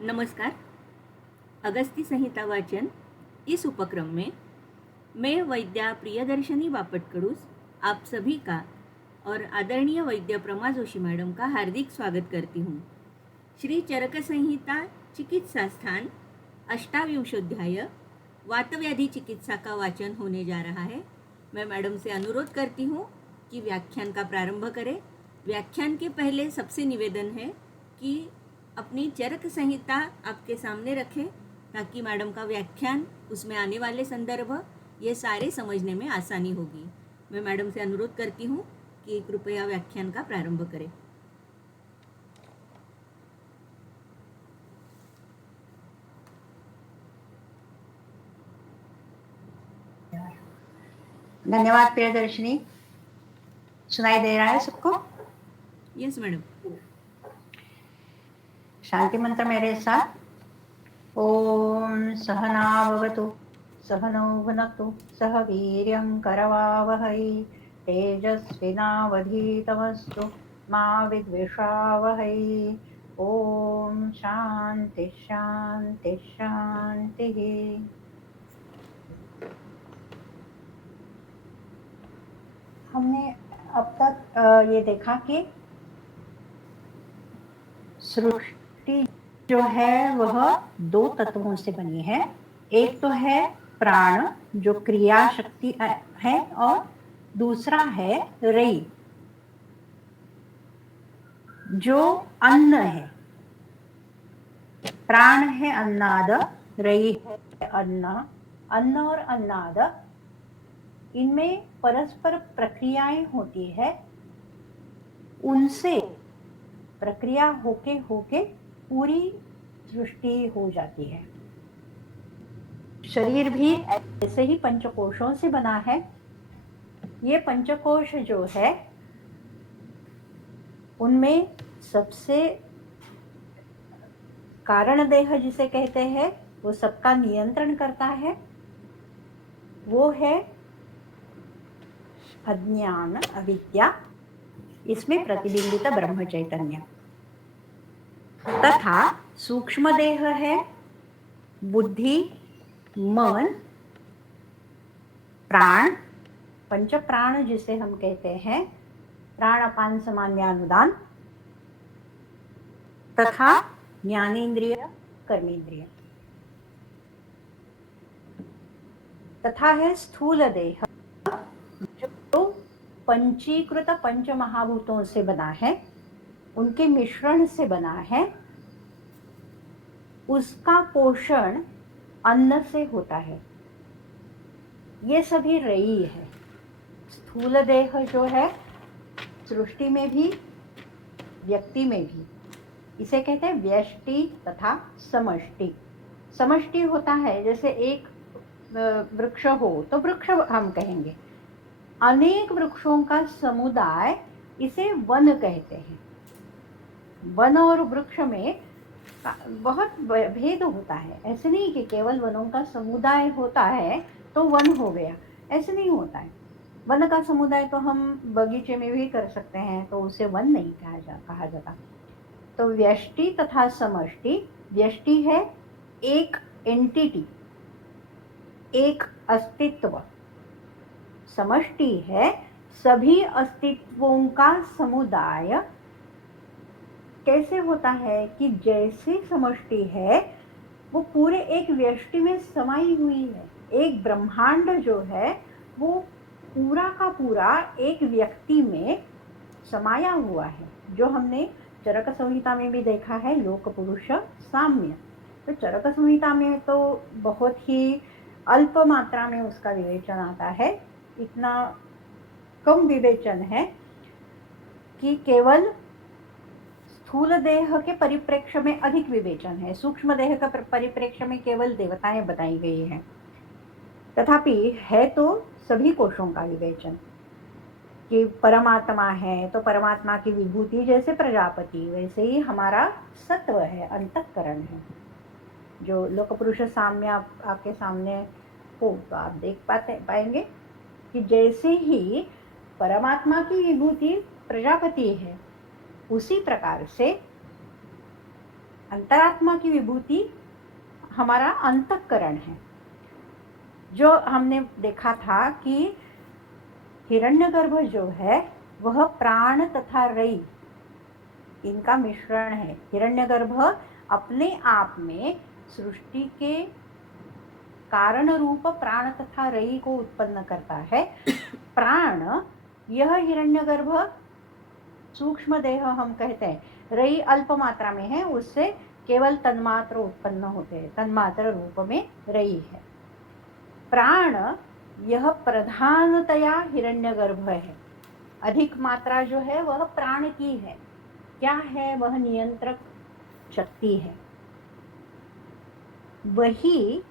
नमस्कार। अगस्ती संहिता वाचन इस उपक्रम में मैं वैद्या प्रियदर्शनी बापटकडूस आप सभी का और आदरणीय वैद्य प्रमा जोशी मैडम का हार्दिक स्वागत करती हूँ। श्री चरक संहिता चिकित्सा स्थान अष्टाविंशोध्याय वातव्याधि चिकित्सा का वाचन होने जा रहा है। मैं मैडम से अनुरोध करती हूँ कि व्याख्यान का प्रारंभ करें। व्याख्यान के पहले सबसे निवेदन है कि अपनी चरक संहिता आपके सामने रखें ताकि मैडम का व्याख्यान, उसमें आने वाले संदर्भ, ये सारे समझने में आसानी होगी। मैं मैडम से अनुरोध करती हूँ कि कृपया व्याख्यान का प्रारंभ करें। धन्यवाद प्रियदर्शनी। सुनाई दे रहा है सबको? Yes madam. शांति मंत्र मेरे साथ। ओम सहना भवतु सहनौ भुनक्तु सह वीर्यं करवावहै तेजस्विनावधीतमस्तु मा विद्विषावहै। ओम शांति शांति शांति। हमने अब तक ये देखा कि सृष्टि जो है वह दो तत्वों से बनी है। एक तो है प्राण जो क्रिया शक्ति है और दूसरा है रई जो अन्न है। प्राण है अन्नाद, रई है अन्न। अन्न और अन्नाद, इनमें परस्पर प्रक्रियाएं होती है। उनसे प्रक्रिया होके होके पूरी सृष्टि हो जाती है। शरीर भी ऐसे ही पंचकोशों से बना है। ये पंचकोश जो है उनमें सबसे कारण देह जिसे कहते हैं, वो सबका नियंत्रण करता है, वो है अज्ञान अविद्या, इसमें प्रतिबिंबित ब्रह्म चैतन्य। तथा सूक्ष्म देह है बुद्धि, मन, प्राण, पंच प्राण जिसे हम कहते हैं, प्राण अपान समान व्यानुदान, तथा ज्ञानेन्द्रिय कर्मेंद्रिय। तथा है स्थूल देह जो पंचीकृत पंच महाभूतों से बना है, उनके मिश्रण से बना है। उसका पोषण अन्न से होता है। ये सभी रई है। स्थूल देह जो है सृष्टि में भी व्यक्ति में भी, इसे कहते हैं व्यष्टि तथा समष्टि। समष्टि होता है जैसे एक वृक्ष हो तो वृक्ष हम कहेंगे, अनेक वृक्षों का समुदाय इसे वन कहते हैं। वन और वृक्ष में बहुत भेद होता है। ऐसे नहीं कि केवल वनों का समुदाय होता है तो वन हो गया, ऐसे नहीं होता है। वन का समुदाय तो हम बगीचे में भी कर सकते हैं, तो उसे वन नहीं कहा जाता। तो व्यष्टि तथा समष्टि, व्यष्टि है एक एंटिटी, एक अस्तित्व। समष्टि है सभी अस्तित्वों का समुदाय। कैसे होता है कि जैसे समष्टि है वो पूरे एक व्यष्टि में समाई हुई है। एक ब्रह्मांड जो है वो पूरा का पूरा एक व्यक्ति में समाया हुआ है, जो हमने चरक संहिता में भी देखा है, लोक पुरुष साम्य। तो चरक संहिता में तो बहुत ही अल्प मात्रा में उसका विवेचन आता है। इतना कम विवेचन है कि केवल स्थूल देह के परिप्रेक्ष्य में अधिक विवेचन है। सूक्ष्म देह का परिप्रेक्ष्य में केवल देवताएं बताई गई हैं। तथापि है तो सभी कोशों का विवेचन कि परमात्मा है तो परमात्मा की विभूति जैसे प्रजापति, वैसे ही हमारा सत्व है, अंतःकरण है। जो लोक पुरुष साम्य आपके सामने हो तो आप देख पाएंगे कि जैसे ही परमात्मा की विभूति प्रजापति है, उसी प्रकार से अंतरात्मा की विभूति हमारा अंतःकरण है। जो हमने देखा था कि हिरण्यगर्भ जो है वह प्राण तथा रई इनका मिश्रण है। हिरण्यगर्भ अपने आप में सृष्टि के कारण रूप प्राण तथा रई को उत्पन्न करता है। प्राण यह हिरण्यगर्भ सूक्ष्म देह हम कहते हैं, रई अल्प मात्रा में है, उससे केवल तन्मात्र उत्पन्न होते हैं, तन्मात्र रूप में रई है। प्राण यह प्रधानतया हिरण्यगर्भ है। अधिक मात्रा जो है वह प्राण की है। क्या है वह? नियंत्रक शक्ति है। वही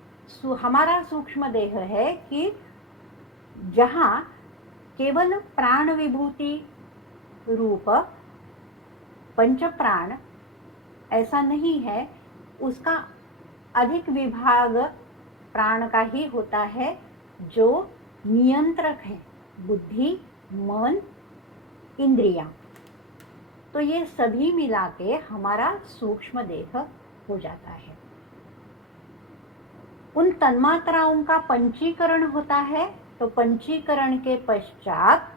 हमारा सूक्ष्म देह है कि जहाँ केवल प्राण विभूति रूप पंच प्राण ऐसा नहीं है, उसका अधिक विभाग प्राण का ही होता है, जो नियंत्रक है, बुद्धि, मन, इंद्रियां। तो ये सभी मिला के हमारा सूक्ष्म देह हो जाता है। उन तन्मात्राओं का पंचीकरण होता है, तो पंचीकरण के पश्चात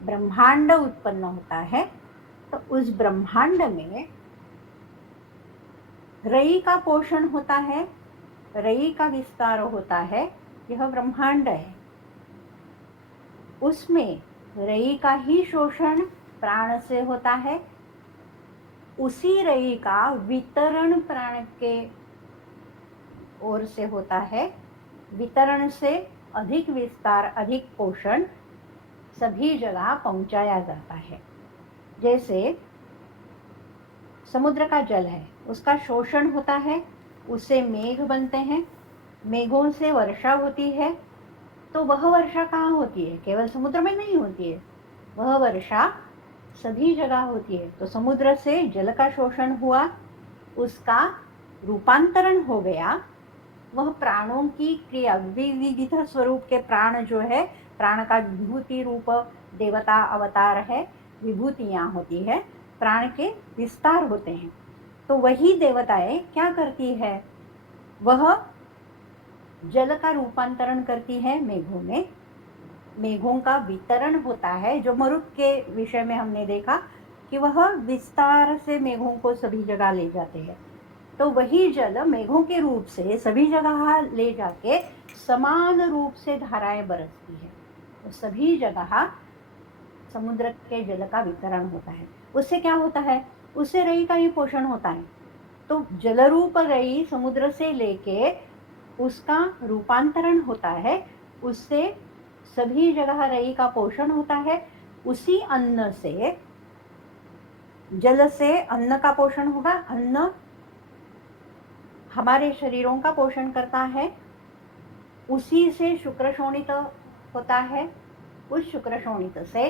ब्रह्मांड उत्पन्न होता है। तो उस ब्रह्मांड में रई का पोषण होता है, रई का विस्तार होता है। यह ब्रह्मांड है, उसमें रई का ही शोषण प्राण से होता है। उसी रई का वितरण प्राण के ओर से होता है। वितरण से अधिक विस्तार, अधिक पोषण सभी जगह पहुंचाया जाता है। जैसे समुद्र का जल है, उसका शोषण होता है, उससे मेघ बनते हैं, मेघों से वर्षा होती है। तो वह वर्षा कहाँ होती है? केवल समुद्र में नहीं होती है, वह वर्षा सभी जगह होती है। तो समुद्र से जल का शोषण हुआ, उसका रूपांतरण हो गया, वह प्राणों की क्रिया, विविध स्वरूप के प्राण जो है, प्राण का विभूति रूप देवता अवतार है, विभूतियां होती है, प्राण के विस्तार होते हैं। तो वही देवताएं क्या करती है? वह जल का रूपांतरण करती है मेघों में, मेघों का वितरण होता है। जो मरुत के विषय में हमने देखा कि वह विस्तार से मेघों को सभी जगह ले जाते हैं। तो वही जल मेघों के रूप से सभी जगह ले जाके समान रूप से धाराएं बरसती है। तो सभी जगह समुद्र के जल का वितरण होता है। उससे क्या होता है? उससे रई का ही पोषण होता है। तो जलरूप रई समुद्र से लेके उसका रूपांतरण होता है, उससे सभी जगह रई का पोषण होता है। उसी अन्न से, जल से अन्न का पोषण होगा, अन्न हमारे शरीरों का पोषण करता है। उसी से शुक्र शोणित होता है, उस शुक्र शोणित से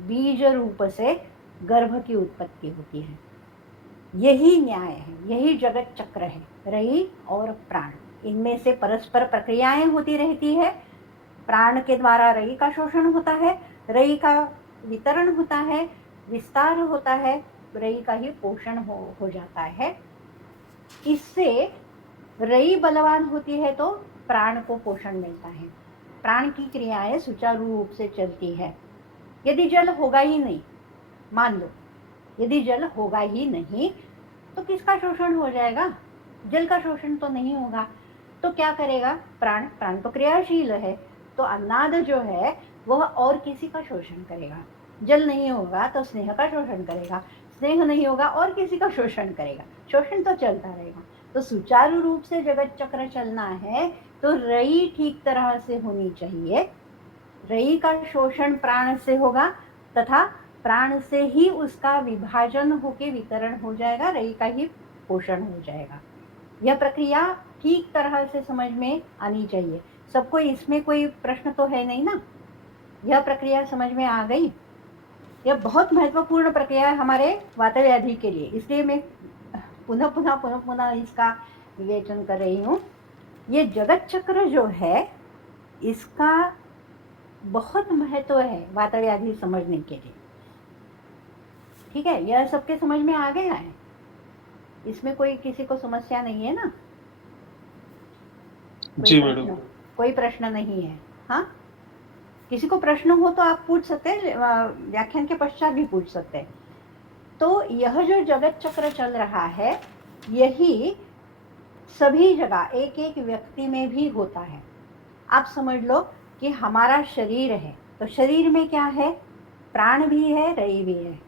बीज रूप से गर्भ की उत्पत्ति होती है। यही न्याय है, यही जगत चक्र है, रई और प्राण। इनमें से परस्पर प्रक्रियाएं होती रहती है। प्राण के द्वारा रई का शोषण होता है, रई का वितरण होता है, विस्तार होता है, रई का ही पोषण हो जाता है। इससे रई बलवान होती है तो प्राण को पोषण मिलता है, प्राण की क्रियाएं सुचारू रूप से चलती है। यदि जल होगा ही नहीं, मान लो यदि जल होगा ही नहीं तो किसका शोषण हो जाएगा? जल का शोषण तो नहीं होगा। तो क्या करेगा प्राण? प्राण तो क्रियाशील है, तो अन्नाद जो है वह और किसी का शोषण करेगा। जल नहीं होगा तो स्नेह का शोषण करेगा, स्नेह नहीं होगा और किसी का शोषण करेगा, शोषण तो चलता रहेगा। तो सुचारू रूप से जगत चक्र चलना है तो रई ठीक तरह से होनी चाहिए। रई का शोषण प्राण से होगा तथा प्राण से ही उसका विभाजन होके वितरण हो जाएगा, रई का ही पोषण हो जाएगा। यह प्रक्रिया ठीक तरह से समझ में आनी चाहिए सबको। इसमें कोई प्रश्न तो है नहीं ना? यह प्रक्रिया समझ में आ गई? यह बहुत महत्वपूर्ण प्रक्रिया है हमारे वातव्याधि के लिए, इसलिए मैं पुनः इसका विवेचन कर रही हूँ। ये जगत चक्र जो है इसका बहुत महत्व है वातव्याधि समझने के लिए। ठीक है, यह सबके समझ में आ गया है। इसमें कोई किसी को समस्या नहीं है ना? जी मैडम। कोई प्रश्न नहीं है? हाँ, किसी को प्रश्न हो तो आप पूछ सकते हैं, व्याख्यान के पश्चात भी पूछ सकते हैं। तो यह जो जगत चक्र चल रहा है, यही सभी जगह एक एक व्यक्ति में भी होता है। आप समझ लो कि हमारा शरीर है, तो शरीर में क्या है? प्राण भी है, रई भी है,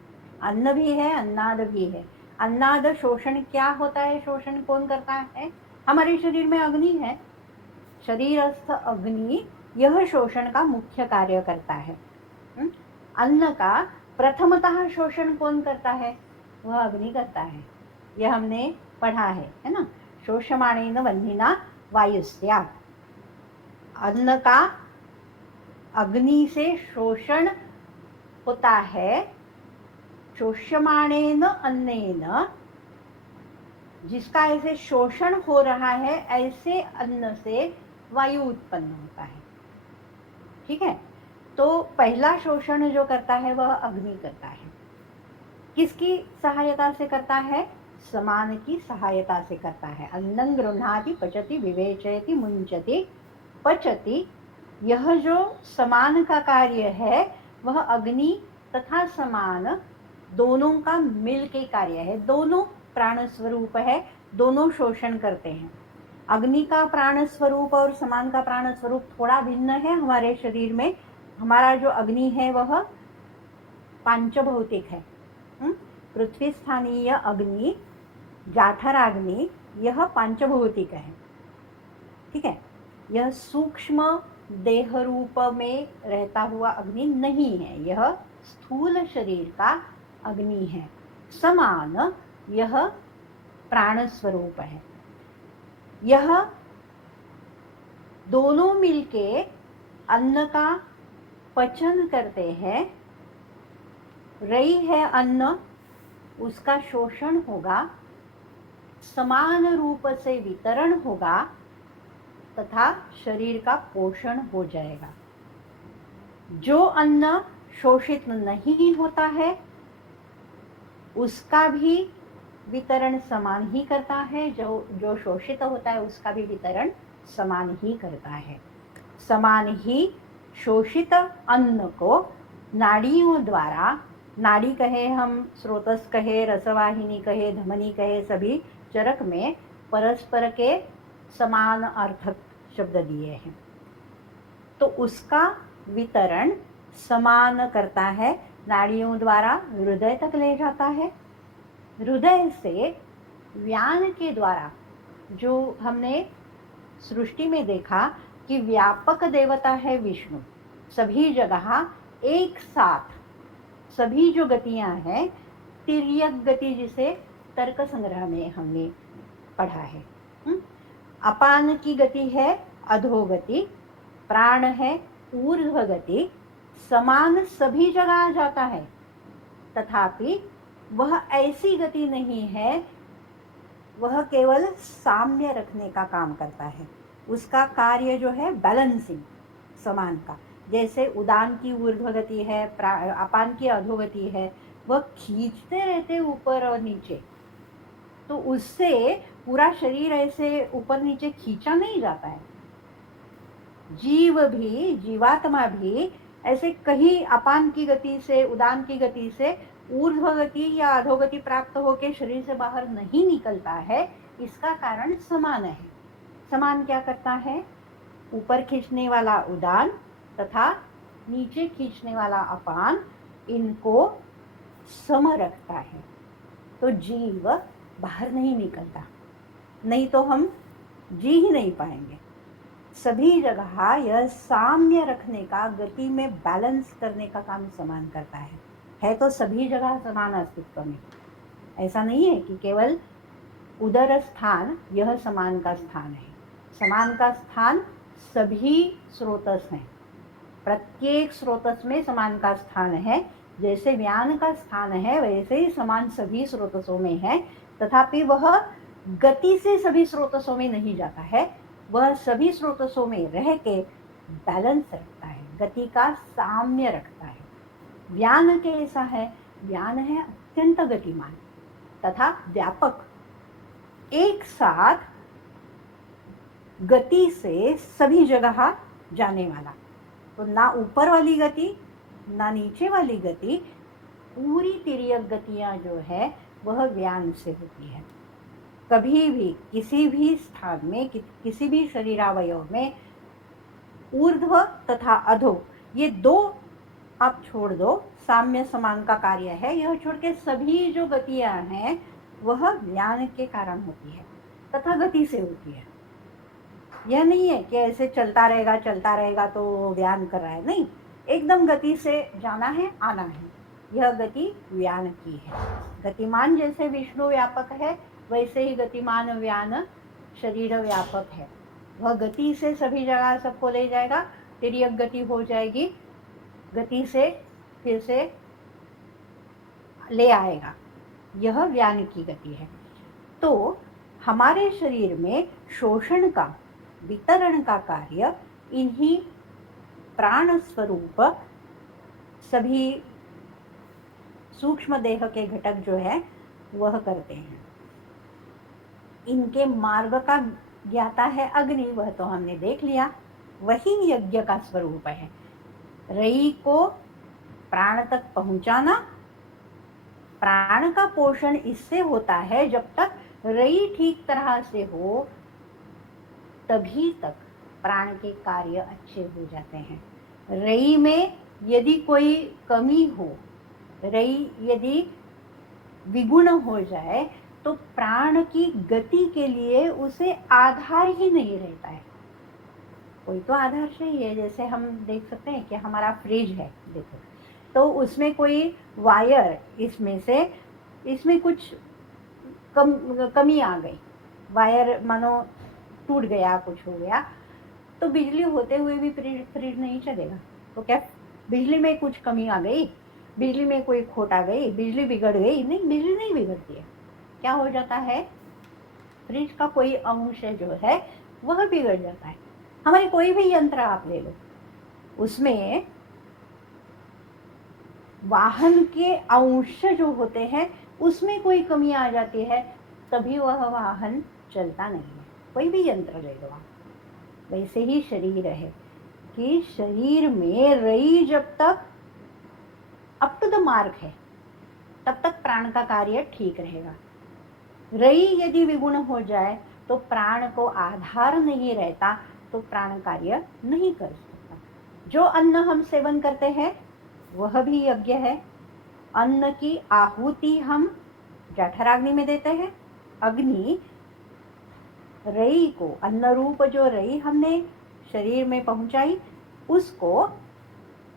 अन्न भी है, अन्नाद भी है। अन्नाद शोषण क्या होता है? शोषण कौन करता है? हमारे शरीर में अग्नि है, शरीरस्थ अग्नि यह शोषण का मुख्य कार्य करता है। अन्न का प्रथमतः शोषण कौन करता है? वह अग्नि करता है। यह हमने पढ़ा है ना? शोषमाणेन वह्निना वायुस्यात्। अन्न का अग्नि से शोषण होता है। शोष्यमाणेन अन्नेन, जिसका ऐसे शोषण हो रहा है, ऐसे अन्न से वायु उत्पन्न होता है। ठीक है? तो पहला शोषण जो करता है वह अग्नि करता है। किसकी सहायता से करता है? समान की सहायता से करता है। अन्नं गृह्णाति पचति विवेचयति मुंचति पचति। यह जो समान का कार्य है वह अग्नि तथा समान दोनों का मिल के कार्य है। दोनों प्राण स्वरूप है, दोनों शोषण करते हैं। अग्नि का प्राण स्वरूप और समान का प्राण स्वरूप थोड़ा भिन्न है हमारे शरीर में। हमारा जो अग्नि है वह पांचभौतिक है। पृथ्वी स्थानीय अग्नि, जाठराग्नि, यह पांचभौतिक है। ठीक है? यह सूक्ष्म देह रूप में रहता हुआ अग्नि नहीं है, यह स्थूल शरीर का अग्नि है। समान यह प्राण स्वरूप है। यह दोनों मिलके अन्न का पचन करते हैं। रई है अन्न, उसका शोषण होगा, समान रूप से वितरण होगा तथा शरीर का पोषण हो जाएगा। जो अन्न शोषित नहीं होता है उसका भी वितरण समान ही करता है, जो शोषित होता है उसका भी वितरण समान ही करता है। समान ही शोषित अन्न को नाड़ियों द्वारा, नाड़ी कहे हम, स्रोतस कहे, रसवाहिनी कहे, धमनी कहे, सभी चरक में परस्पर के समान अर्थक शब्द दिए हैं। तो उसका वितरण समान करता है, नाड़ियों द्वारा हृदय तक ले जाता है। हृदय से व्यान के द्वारा, जो हमने सृष्टि में देखा कि व्यापक देवता है विष्णु, सभी जगह एक साथ सभी जो गतियां हैं, तिर्यक गति जिसे तर्क संग्रह में हमने पढ़ा है। अपान की गति है अधोगति, प्राण है ऊर्ध्व गति, समान सभी जगह आ जाता है, तथापि वह ऐसी गति नहीं है, वह केवल साम्य रखने का काम करता है। उसका कार्य जो है बैलेंसिंग, समान का। जैसे उदान की ऊर्ध्व गति है, अपान की अधोगति है, वह खींचते रहते ऊपर और नीचे, तो उससे पूरा शरीर ऐसे ऊपर नीचे खींचा नहीं जाता है। जीव भी, जीवात्मा भी ऐसे कहीं अपान की गति से, उदान की गति से ऊर्ध्व गति या अधोगति प्राप्त होकर शरीर से बाहर नहीं निकलता है। इसका कारण समान है। समान क्या करता है? ऊपर खींचने वाला उदान तथा नीचे खींचने वाला अपान, इनको सम रखता है। तो जीव बाहर नहीं निकलता, नहीं तो हम जी ही नहीं पाएंगे। सभी जगह यह साम्य रखने का, गति में बैलेंस करने का काम समान करता है तो सभी जगह समान अस्तित्व में। ऐसा नहीं है कि केवल उदर स्थान यह समान का स्थान है। समान का स्थान सभी स्रोतस हैं, प्रत्येक स्रोतस में समान का स्थान है। जैसे व्यान का स्थान है वैसे ही समान सभी स्रोतसों में है, तथापि वह गति से सभी स्रोतसों में नहीं जाता है, वह सभी स्रोतसों में रह के बैलेंस रखता है, गति का साम्य रखता है। व्यान कैसा है? व्यान है अत्यंत गतिमान तथा व्यापक, एक साथ गति से सभी जगह जाने वाला। तो ना ऊपर वाली गति ना नीचे वाली गति, पूरी तिर्यक गतियां जो है वह व्यान से होती है। कभी भी किसी भी स्थान में किसी भी शरीरावयव में ऊर्ध्व तथा अधो ये दो आप छोड़ दो, साम्य समान का कार्य है। यह छोड़ के सभी जो गतियां हैं वह व्यान के कारण होती है तथा गति से होती है। यह नहीं है कि ऐसे चलता रहेगा तो व्यान कर रहा है, नहीं, एकदम गति से जाना है आना है, यह गति व्यान की है। गतिमान जैसे विष्णु व्यापक है वैसे ही गतिमान व्यान शरीर व्यापक है। वह गति से सभी जगह सबको ले जाएगा, तिर्यक गति हो जाएगी, गति से फिर से ले आएगा, यह व्यान की गति है। तो हमारे शरीर में शोषण का, वितरण का कार्य इन्हीं प्राण स्वरूप सभी सूक्ष्म देह के घटक जो है वह करते हैं। इनके मार्ग का ज्ञाता है अग्नि, वह तो हमने देख लिया, वही यज्ञ का स्वरूप है। रई को प्राण तक पहुंचाना, प्राण का पोषण इससे होता है जब तक रई ठीक तरह से हो तभी तक प्राण के कार्य अच्छे हो जाते हैं। रई में यदि कोई कमी हो, रई यदि विगुण हो जाए तो प्राण की गति के लिए उसे आधार ही नहीं रहता है। कोई तो आधार चाहिए। जैसे हम देख सकते हैं कि हमारा फ्रिज है, देखो, तो उसमें कोई वायर इसमें कुछ कमी आ गई, वायर मानो टूट गया, कुछ हो गया, तो बिजली होते हुए भी फ्रिज नहीं चलेगा। तो क्या बिजली में कुछ कमी आ गई, बिजली में कोई खोट आ गई, बिजली बिगड़ गई? नहीं, बिजली नहीं बिगड़ती है। क्या हो जाता है, फ्रिज का कोई अंश जो है वह बिगड़ जाता है। हमारे कोई भी यंत्र आप ले लो, उसमें वाहन के अंश जो होते हैं उसमें कोई कमी आ जाती है तभी वह वाहन चलता नहीं है। कोई भी यंत्र ले लो आप। वैसे ही शरीर है कि शरीर में रई जब तक अप टू द मार्क है तब तक प्राण का कार्य ठीक रहेगा। रई यदि विगुण हो जाए तो प्राण को आधार नहीं रहता, तो प्राण कार्य नहीं कर सकता। जो अन्न हम सेवन करते हैं वह भी यज्ञ है। अन्न की आहुति हम जठराग्नि में देते हैं। अग्नि रई को, अन्न रूप जो रई हमने शरीर में पहुंचाई उसको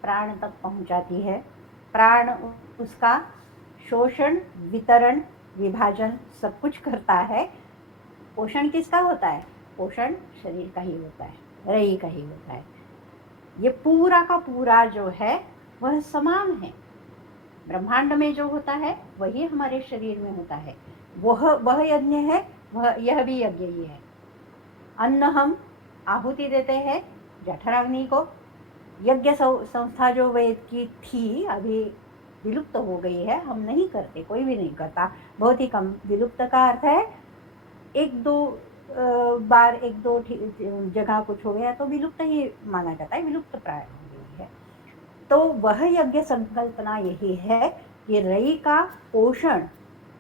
प्राण तक पहुंचाती है। प्राण उसका शोषण, वितरण, विभाजन सब कुछ करता है। पोषण किसका होता है? पोषण शरीर का ही होता है, रई का ही होता है। ये पूरा का पूरा जो है वह समान है। ब्रह्मांड में जो होता है वही हमारे शरीर में होता है। वह यज्ञ है, यह भी यज्ञ ही है। अन्न हम आहुति देते हैं जठराग्नि को। यज्ञ संस्था जो वेद की थी अभी विलुप्त हो गई है, हम नहीं करते, कोई भी नहीं करता, बहुत ही कम। विलुप्त का अर्थ है एक दो बार, एक दो जगह कुछ हो गया तो विलुप्त ही माना जाता है, विलुप्त प्राय हो गई है। तो वह यज्ञ संकल्पना यही है कि रई का पोषण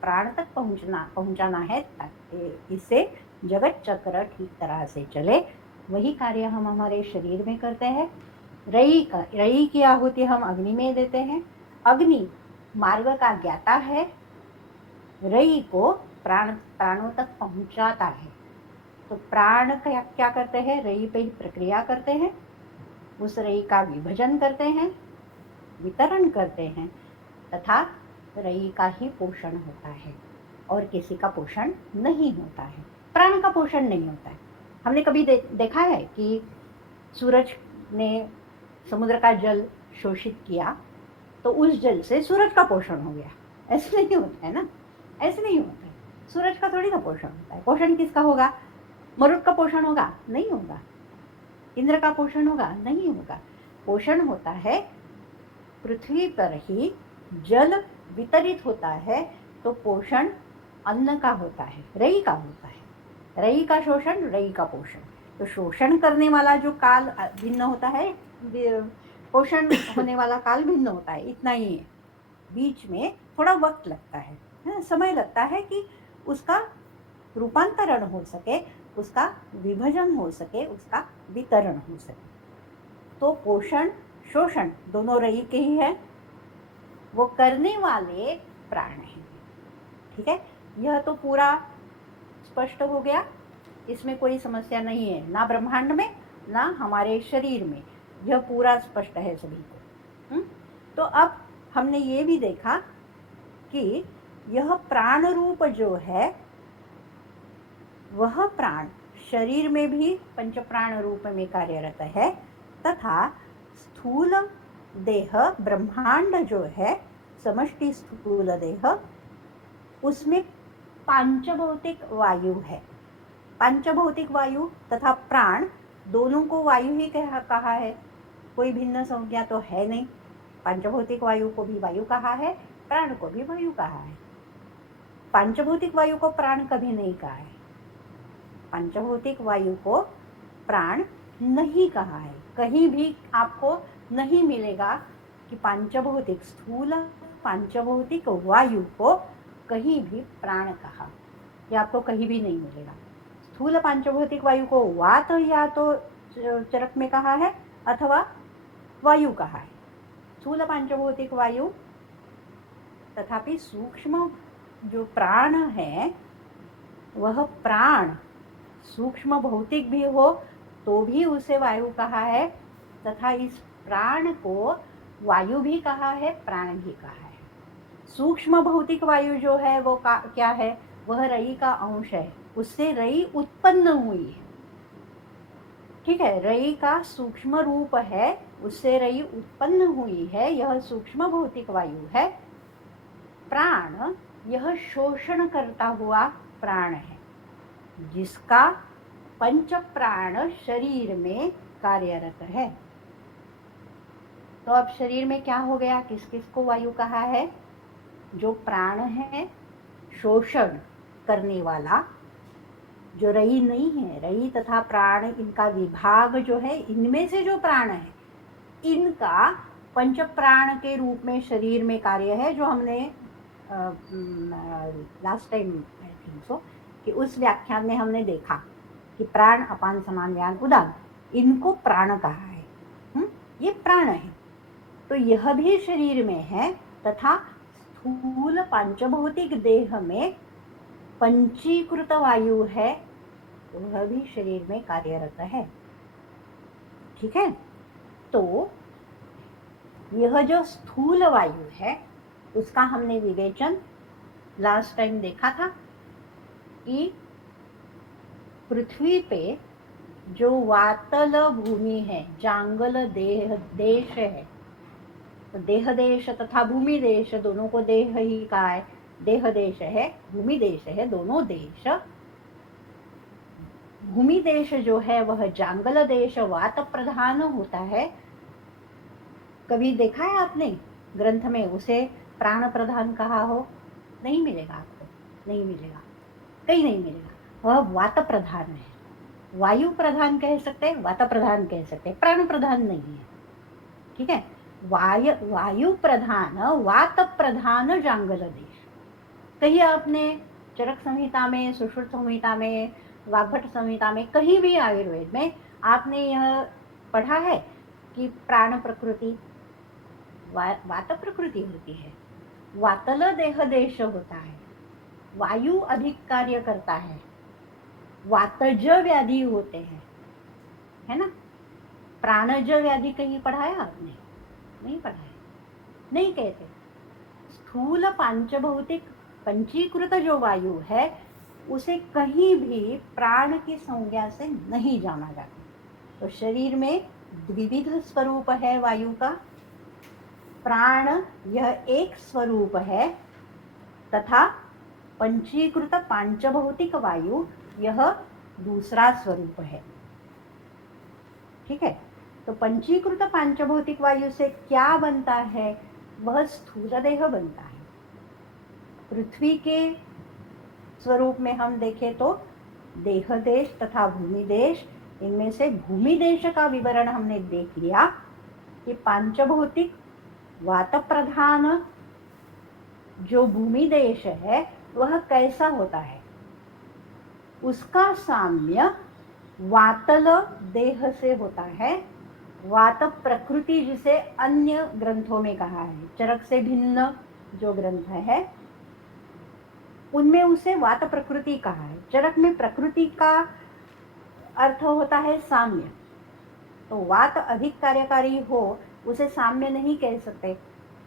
प्राण तक पहुंचाना है ताकि इससे जगत चक्र ठीक तरह से चले। वही कार्य हम हमारे शरीर में करते हैं। रई की आहुति हम अग्नि में देते हैं। अग्नि मार्ग का ज्ञाता है, रई को प्राणों तक पहुंचाता है। तो प्राण क्या करते हैं? रई पे ही प्रक्रिया करते हैं, उस रई का विभाजन करते हैं, वितरण करते हैं तथा रई का ही पोषण होता है और किसी का पोषण नहीं होता है। प्राण का पोषण नहीं होता है। हमने कभी देखा है कि सूरज ने समुद्र का जल शोषित किया तो उस जल से सूरज का पोषण हो गया? ऐसे नहीं होता है ना, ऐसे नहीं होता है। सूरज का थोड़ी ना पोषण होता है। पोषण किसका होगा? मरुत का पोषण होगा? नहीं होगा। इंद्र का पोषण होगा? नहीं होगा। पोषण होता है पृथ्वी पर ही जल वितरित होता है तो पोषण अन्न का होता है, रई का होता है। रई का शोषण, रई का पोषण। तो शोषण करने वाला जो काल भिन्न होता है, पोषण होने वाला काल भिन्न होता है, इतना ही है। बीच में थोड़ा वक्त लगता है, समय लगता है कि उसका रूपांतरण हो सके, उसका विभाजन हो सके, उसका वितरण हो सके। तो पोषण शोषण दोनों रई के ही है, वो करने वाले प्राण हैं। ठीक है, यह तो पूरा स्पष्ट हो गया, इसमें कोई समस्या नहीं है, ना ब्रह्मांड में ना हमारे शरीर में, यह पूरा स्पष्ट है सभी को। तो अब हमने ये भी देखा कि यह प्राण रूप जो है वह प्राण शरीर में भी पंच प्राण रूप में कार्यरत है, तथा स्थूल देह ब्रह्मांड जो है समष्टि स्थूल देह, उसमें पांचभौतिक वायु है। पांचभौतिक वायु तथा प्राण दोनों को वायु ही कहा है, कोई भिन्न संज्ञा तो है नहीं। पांचभौतिक वायु को भी वायु कहा है, प्राण को भी वायु कहा है। पांचभौतिक वायु को प्राण कभी नहीं कहा है, पंचभौतिक वायु को प्राण नहीं कहा है। कहीं भी आपको नहीं मिलेगा कि पांचभौतिक स्थूल पांचभौतिक वायु को कहीं भी प्राण कहा, ये आपको कहीं भी नहीं मिलेगा। स्थूल पांचभौतिक वायु को वात या तो चरक में कहा है अथवा वायु कहा है। स्थूल पांचभौतिक वायु, तथापि सूक्ष्म जो प्राण है वह प्राण सूक्ष्म भौतिक भी हो तो भी उसे वायु कहा है, तथा इस प्राण को वायु भी कहा है, प्राण भी कहा है। सूक्ष्म भौतिक वायु जो है वो क्या है, वह रई का अंश है, उससे रई उत्पन्न हुई है। ठीक है, रई का सूक्ष्म रूप है, उससे रई उत्पन्न हुई है, यह सूक्ष्म भौतिक वायु है। प्राण यह शोषण करता हुआ प्राण है, जिसका पंच प्राण शरीर में कार्यरत है। तो अब शरीर में क्या हो गया, किस किस को वायु कहा है? जो प्राण है शोषण करने वाला, जो रई नहीं है, रई तथा प्राण इनका विभाग जो है, इनमें से जो प्राण है इनका पंच प्राण के रूप में शरीर में कार्य है, जो हमने last time I think so कि उस व्याख्यान में हमने देखा कि प्राण अपान समान व्यान उदान, इनको प्राण कहा है। ये प्राण है, तो यह भी शरीर में है, तथा स्थूल पांचभौतिक देह में पंचीकृत वायु है, वह भी शरीर में कार्यरत है। ठीक है, तो यह जो स्थूल वायु है उसका हमने विवेचन लास्ट टाइम देखा था कि पृथ्वी पे जो वातल भूमि है, जांगल देश है, तो देह देश तथा भूमि देश दोनों को देह ही कहा है। देह देश है, भूमि देश है, दोनों देश। भूमि देश जो है वह जांगल देश वात प्रधान होता है। कभी देखा है आपने ग्रंथ में उसे प्राण प्रधान कहा हो? नहीं मिलेगा आपको, नहीं मिलेगा, कहीं नहीं मिलेगा। वह वात प्रधान है। वायु प्रधान कह सकते हैं, वात प्रधान कह सकते हैं, प्राण प्रधान नहीं है। ठीक है, वायु प्रधान वात प्रधान जांगल देश। कहीं आपने चरक संहिता में, सुश्रुत संहिता में, वाग्भट संहिता में, कहीं भी आयुर्वेद में आपने यह पढ़ा है कि प्राण प्रकृति वात प्रकृति होती है, वातल देह देश होता है, वायु अधिक कार्य करता है, वातज व्याधि होते हैं, है ना। प्राणज व्याधि कहीं पढ़ाया आपने? नहीं पढ़ाया, नहीं कहते। स्थूल पांचभौतिक पंचीकृत जो वायु है उसे कहीं भी प्राण की संज्ञा से नहीं जाना जाता। तो शरीर में द्विविध स्वरूप है वायु का। प्राण यह एक स्वरूप है, तथा पंचीकृत पांचभौतिक वायु यह दूसरा स्वरूप है। ठीक है, तो पंचीकृत पांचभौतिक वायु से क्या बनता है? वह स्थूल देह बनता है। पृथ्वी के स्वरूप में हम देखें तो देह देश तथा भूमि देश, इनमें से भूमि देश का विवरण हमने देख लिया कि पांचभौतिक वात प्रधान जो भूमि देश है वह कैसा होता है। उसका साम्य वातल देह से होता है। वात प्रकृति जिसे अन्य ग्रंथों में कहा है, चरक से भिन्न जो ग्रंथ है उनमें उसे वात प्रकृति कहा है। चरक में प्रकृति का अर्थ होता है साम्य, तो वात अधिक कार्यकारी हो उसे साम्य नहीं कह सकते।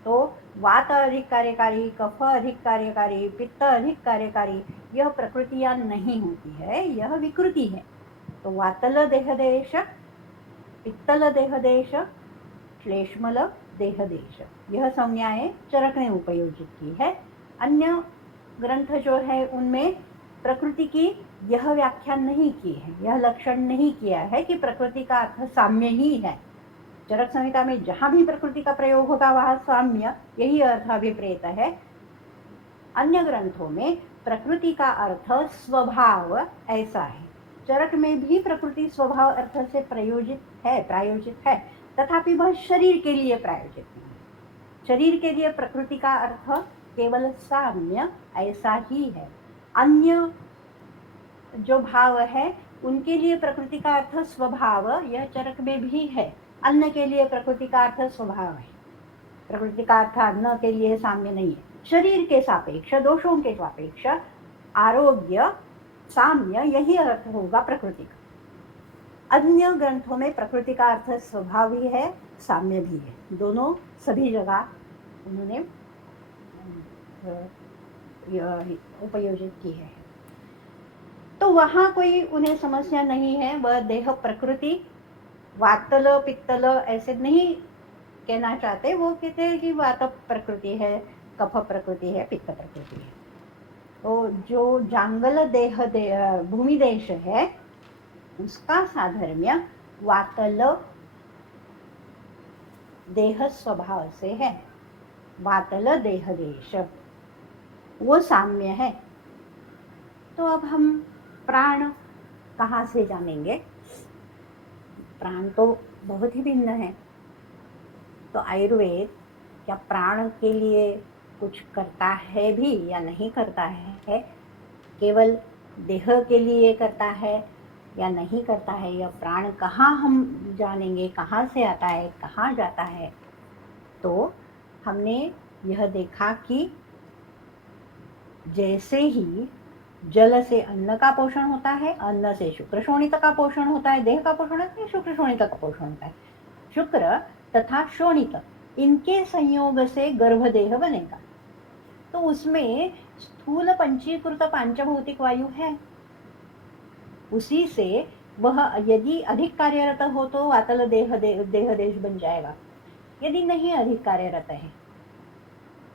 तो वात अधिक कार्यकारी, कफ अधिक कार्यकारी, पित्त अधिक कार्यकारी, यह प्रकृतियां नहीं होती है, यह विकृति है। तो वातल देह देश, पित्तल देह देश, श्लेष्मल देह देश, यह संज्ञाएं चरक ने उपयोजित की है। अन्य ग्रंथ जो है उनमें प्रकृति की यह व्याख्या नहीं की है, यह लक्षण नहीं किया है कि प्रकृति का अर्थ साम्य ही है। चरक संहिता में जहां भी प्रकृति का प्रयोग होगा वहां साम्य, यही अर्थ अभिप्रेत है। अन्य ग्रंथों में प्रकृति का अर्थ स्वभाव ऐसा है। चरक में भी प्रकृति स्वभाव अर्थ से प्रायोजित है, तथापि वह शरीर के लिए प्रायोजित नहीं है। शरीर के लिए प्रकृति का अर्थ केवल साम्य ऐसा ही है। अन्य जो भाव है उनके लिए प्रकृति का अर्थ स्वभाव, यह चरक में भी है। अन्न के लिए प्रकृति का अर्थ स्वभाव है, प्रकृति का अर्थ अन्न के लिए साम्य नहीं है। शरीर के सापेक्ष, दोषों के सापेक्ष आरोग्य साम्य, यही अर्थ होगा प्रकृति का। अन्य ग्रंथों में प्रकृति का अर्थ स्वभाव भी है, साम्य भी है, दोनों सभी जगह उन्होंने उपयोजित की है। तो वहां कोई उन्हें समस्या नहीं है। वह देह प्रकृति वातल पित्तल ऐसे नहीं कहना चाहते, वो कहते हैं कि वात प्रकृति है, कफ प्रकृति है, पित्त प्रकृति है। तो जो जांगल भूमि देश है उसका साधर्म्य वातल देह स्वभाव से है। वातल देह देश वो साम्य है। तो अब हम प्राण कहाँ से जानेंगे? प्राण तो बहुत ही भिन्न है। तो आयुर्वेद क्या प्राण के लिए कुछ करता है भी या नहीं करता है? केवल देह के लिए करता है या नहीं करता है? या प्राण कहाँ हम जानेंगे, कहाँ से आता है, कहाँ जाता है? तो हमने यह देखा कि जैसे ही जल से अन्न का पोषण होता है, अन्न से शुक्र शोणित का पोषण होता है, देह का पोषण होता है, शुक्र शोणित का पोषण होता है। शुक्र तथा शोणित इनके संयोग से गर्भदेह बनेगा। तो उसमें स्थूल पंचीकृत पांचभौतिक वायु है। उसी से वह यदि अधिक कार्यरत हो तो वातल देह देश बन जाएगा। यदि नहीं अधिक कार्यरत है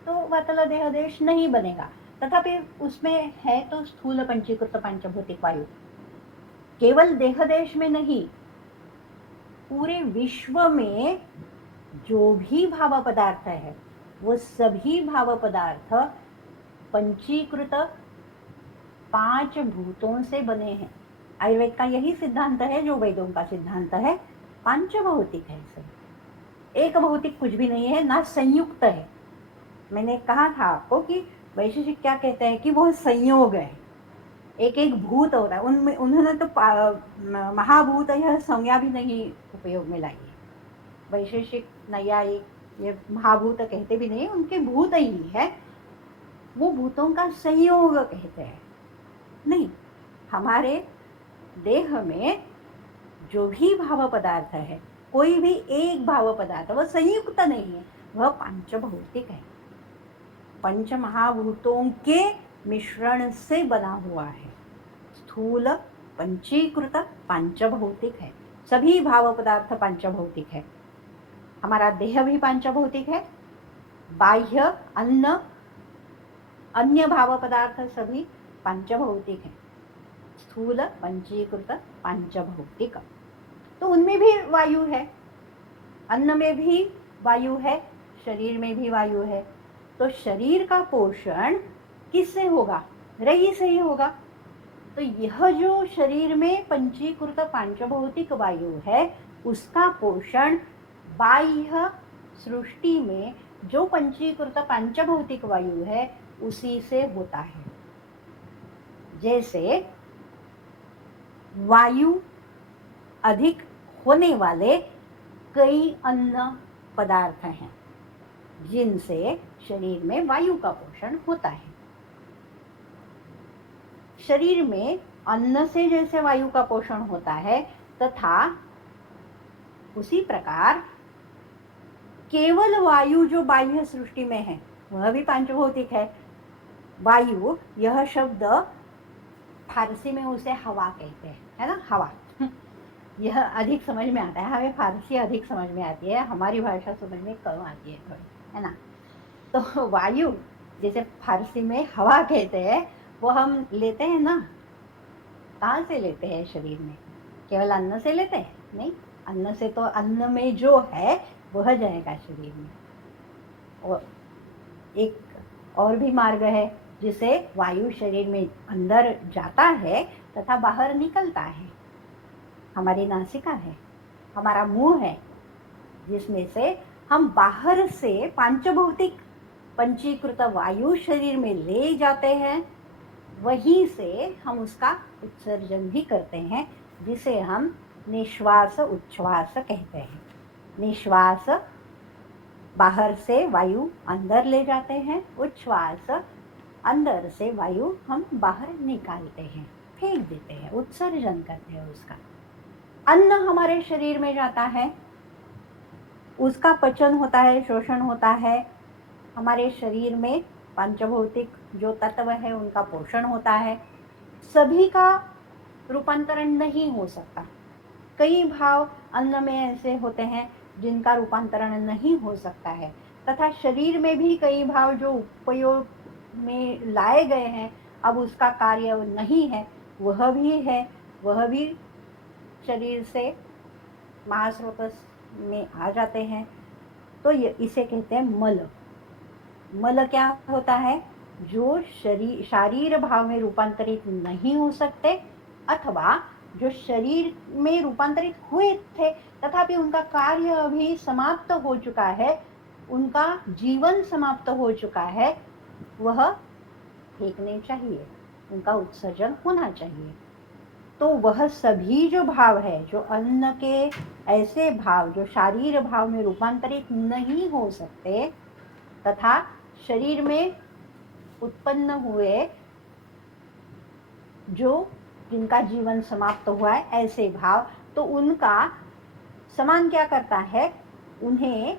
तो वातल देह देश नहीं बनेगा। तथापि उसमें है तो स्थूल पंचीकृत पांचभौतिक वायु। केवल देह देश में नहीं, पूरे विश्व में जो भी भाव पदार्थ है वो सभी भाव पदार्थ पंचीकृत 5 भूतों से बने हैं। आयुर्वेद का यही सिद्धांत है जो वेदों का सिद्धांत है। पांचभौतिक है सब, एक भौतिक कुछ भी नहीं है, ना संयुक्त है। मैंने कहा था आपको कि वैशेषिक क्या कहते हैं कि वो संयोग है, एक एक भूत होता है उनमें। उन्होंने तो महाभूत यह संज्ञा भी नहीं उपयोग में लाई है। वैशेषिक नैयायिक ये महाभूत कहते भी नहीं, उनके भूत ही है, वो भूतों का संयोग कहते हैं। नहीं, हमारे देह में जो भी भाव पदार्थ है, कोई भी एक भाव पदार्थ वह संयुक्त नहीं है, वह पांचभौतिक है। पंच महाभूतों के मिश्रण से बना हुआ है। स्थूल पंचीकृत पांचभौतिक है। सभी भाव पदार्थ पांचभौतिक है। हमारा देह भी पांचभौतिक है। बाह्य अन्न अन्य भाव पदार्थ सभी पांचभौतिक है। स्थूल पंचीकृत पांचभौतिक, तो उनमें भी वायु है, अन्न में भी वायु है, शरीर में भी वायु है। तो शरीर का पोषण किससे होगा? रई से ही होगा। तो यह जो शरीर में पंचीकृत पांचभौतिक वायु है, उसका पोषण बाह्य सृष्टि में जो पंचीकृत पांचभौतिक वायु है उसी से होता है। जैसे वायु अधिक होने वाले कई अन्न पदार्थ हैं जिनसे शरीर में वायु का पोषण होता है। शरीर में अन्न से जैसे वायु का पोषण होता है, तथा उसी प्रकार केवल वायु जो बाह्य सृष्टि में है वह भी पांचभौतिक है। वायु, यह शब्द फारसी में उसे हवा कहते हैं, है ना, हवा। यह अधिक समझ में आता है, हमें फारसी अधिक समझ में आती है, हमारी भाषा समझ में कम आती है थोड़ी, है ना। तो वायु जैसे फारसी में हवा कहते हैं, वो हम लेते हैं ना, कहाँ से लेते हैं शरीर में? केवल अन्न से लेते हैं? नहीं, अन्न से तो अन्न में जो है वह जाएगा शरीर में। और एक और भी मार्ग है जिसे वायु शरीर में अंदर जाता है तथा बाहर निकलता है। हमारी नासिका है, हमारा मुंह है, जिसमें से हम बाहर से पांचभौतिक पंचीकृत वायु शरीर में ले जाते हैं, वहीं से हम उसका उत्सर्जन भी करते हैं, जिसे हम निश्वास उच्छ्वास कहते हैं। निश्वास बाहर से वायु अंदर ले जाते हैं, उच्छ्वास अंदर से वायु हम बाहर निकालते हैं, फेंक देते हैं, उत्सर्जन करते हैं उसका। अन्न हमारे शरीर में जाता है, उसका पचन होता है, शोषण होता है, हमारे शरीर में पंचभौतिक जो तत्व है उनका पोषण होता है। सभी का रूपांतरण नहीं हो सकता। कई भाव अन्न में ऐसे होते हैं जिनका रूपांतरण नहीं हो सकता है, तथा शरीर में भी कई भाव जो उपयोग में लाए गए हैं, अब उसका कार्य नहीं है, वह भी शरीर से महास्रोत में आ जाते हैं। तो इसे कहते हैं मल। मल क्या होता है? जो शारीर भाव में रूपांतरित नहीं हो सकते, अथवा जो शरीर में रूपांतरित हुए थे तथापि उनका कार्य अभी समाप्त हो चुका है, उनका जीवन समाप्त हो चुका है, वह फेंकने चाहिए, उनका उत्सर्जन होना चाहिए। तो वह सभी जो भाव है, जो अन्न के ऐसे भाव जो शारीर भाव में रूपांतरित नहीं हो सकते तथा शरीर में उत्पन्न हुए जो जिनका जीवन समाप्त हुआ है, ऐसे भाव, तो उनका समान क्या करता है? उन्हें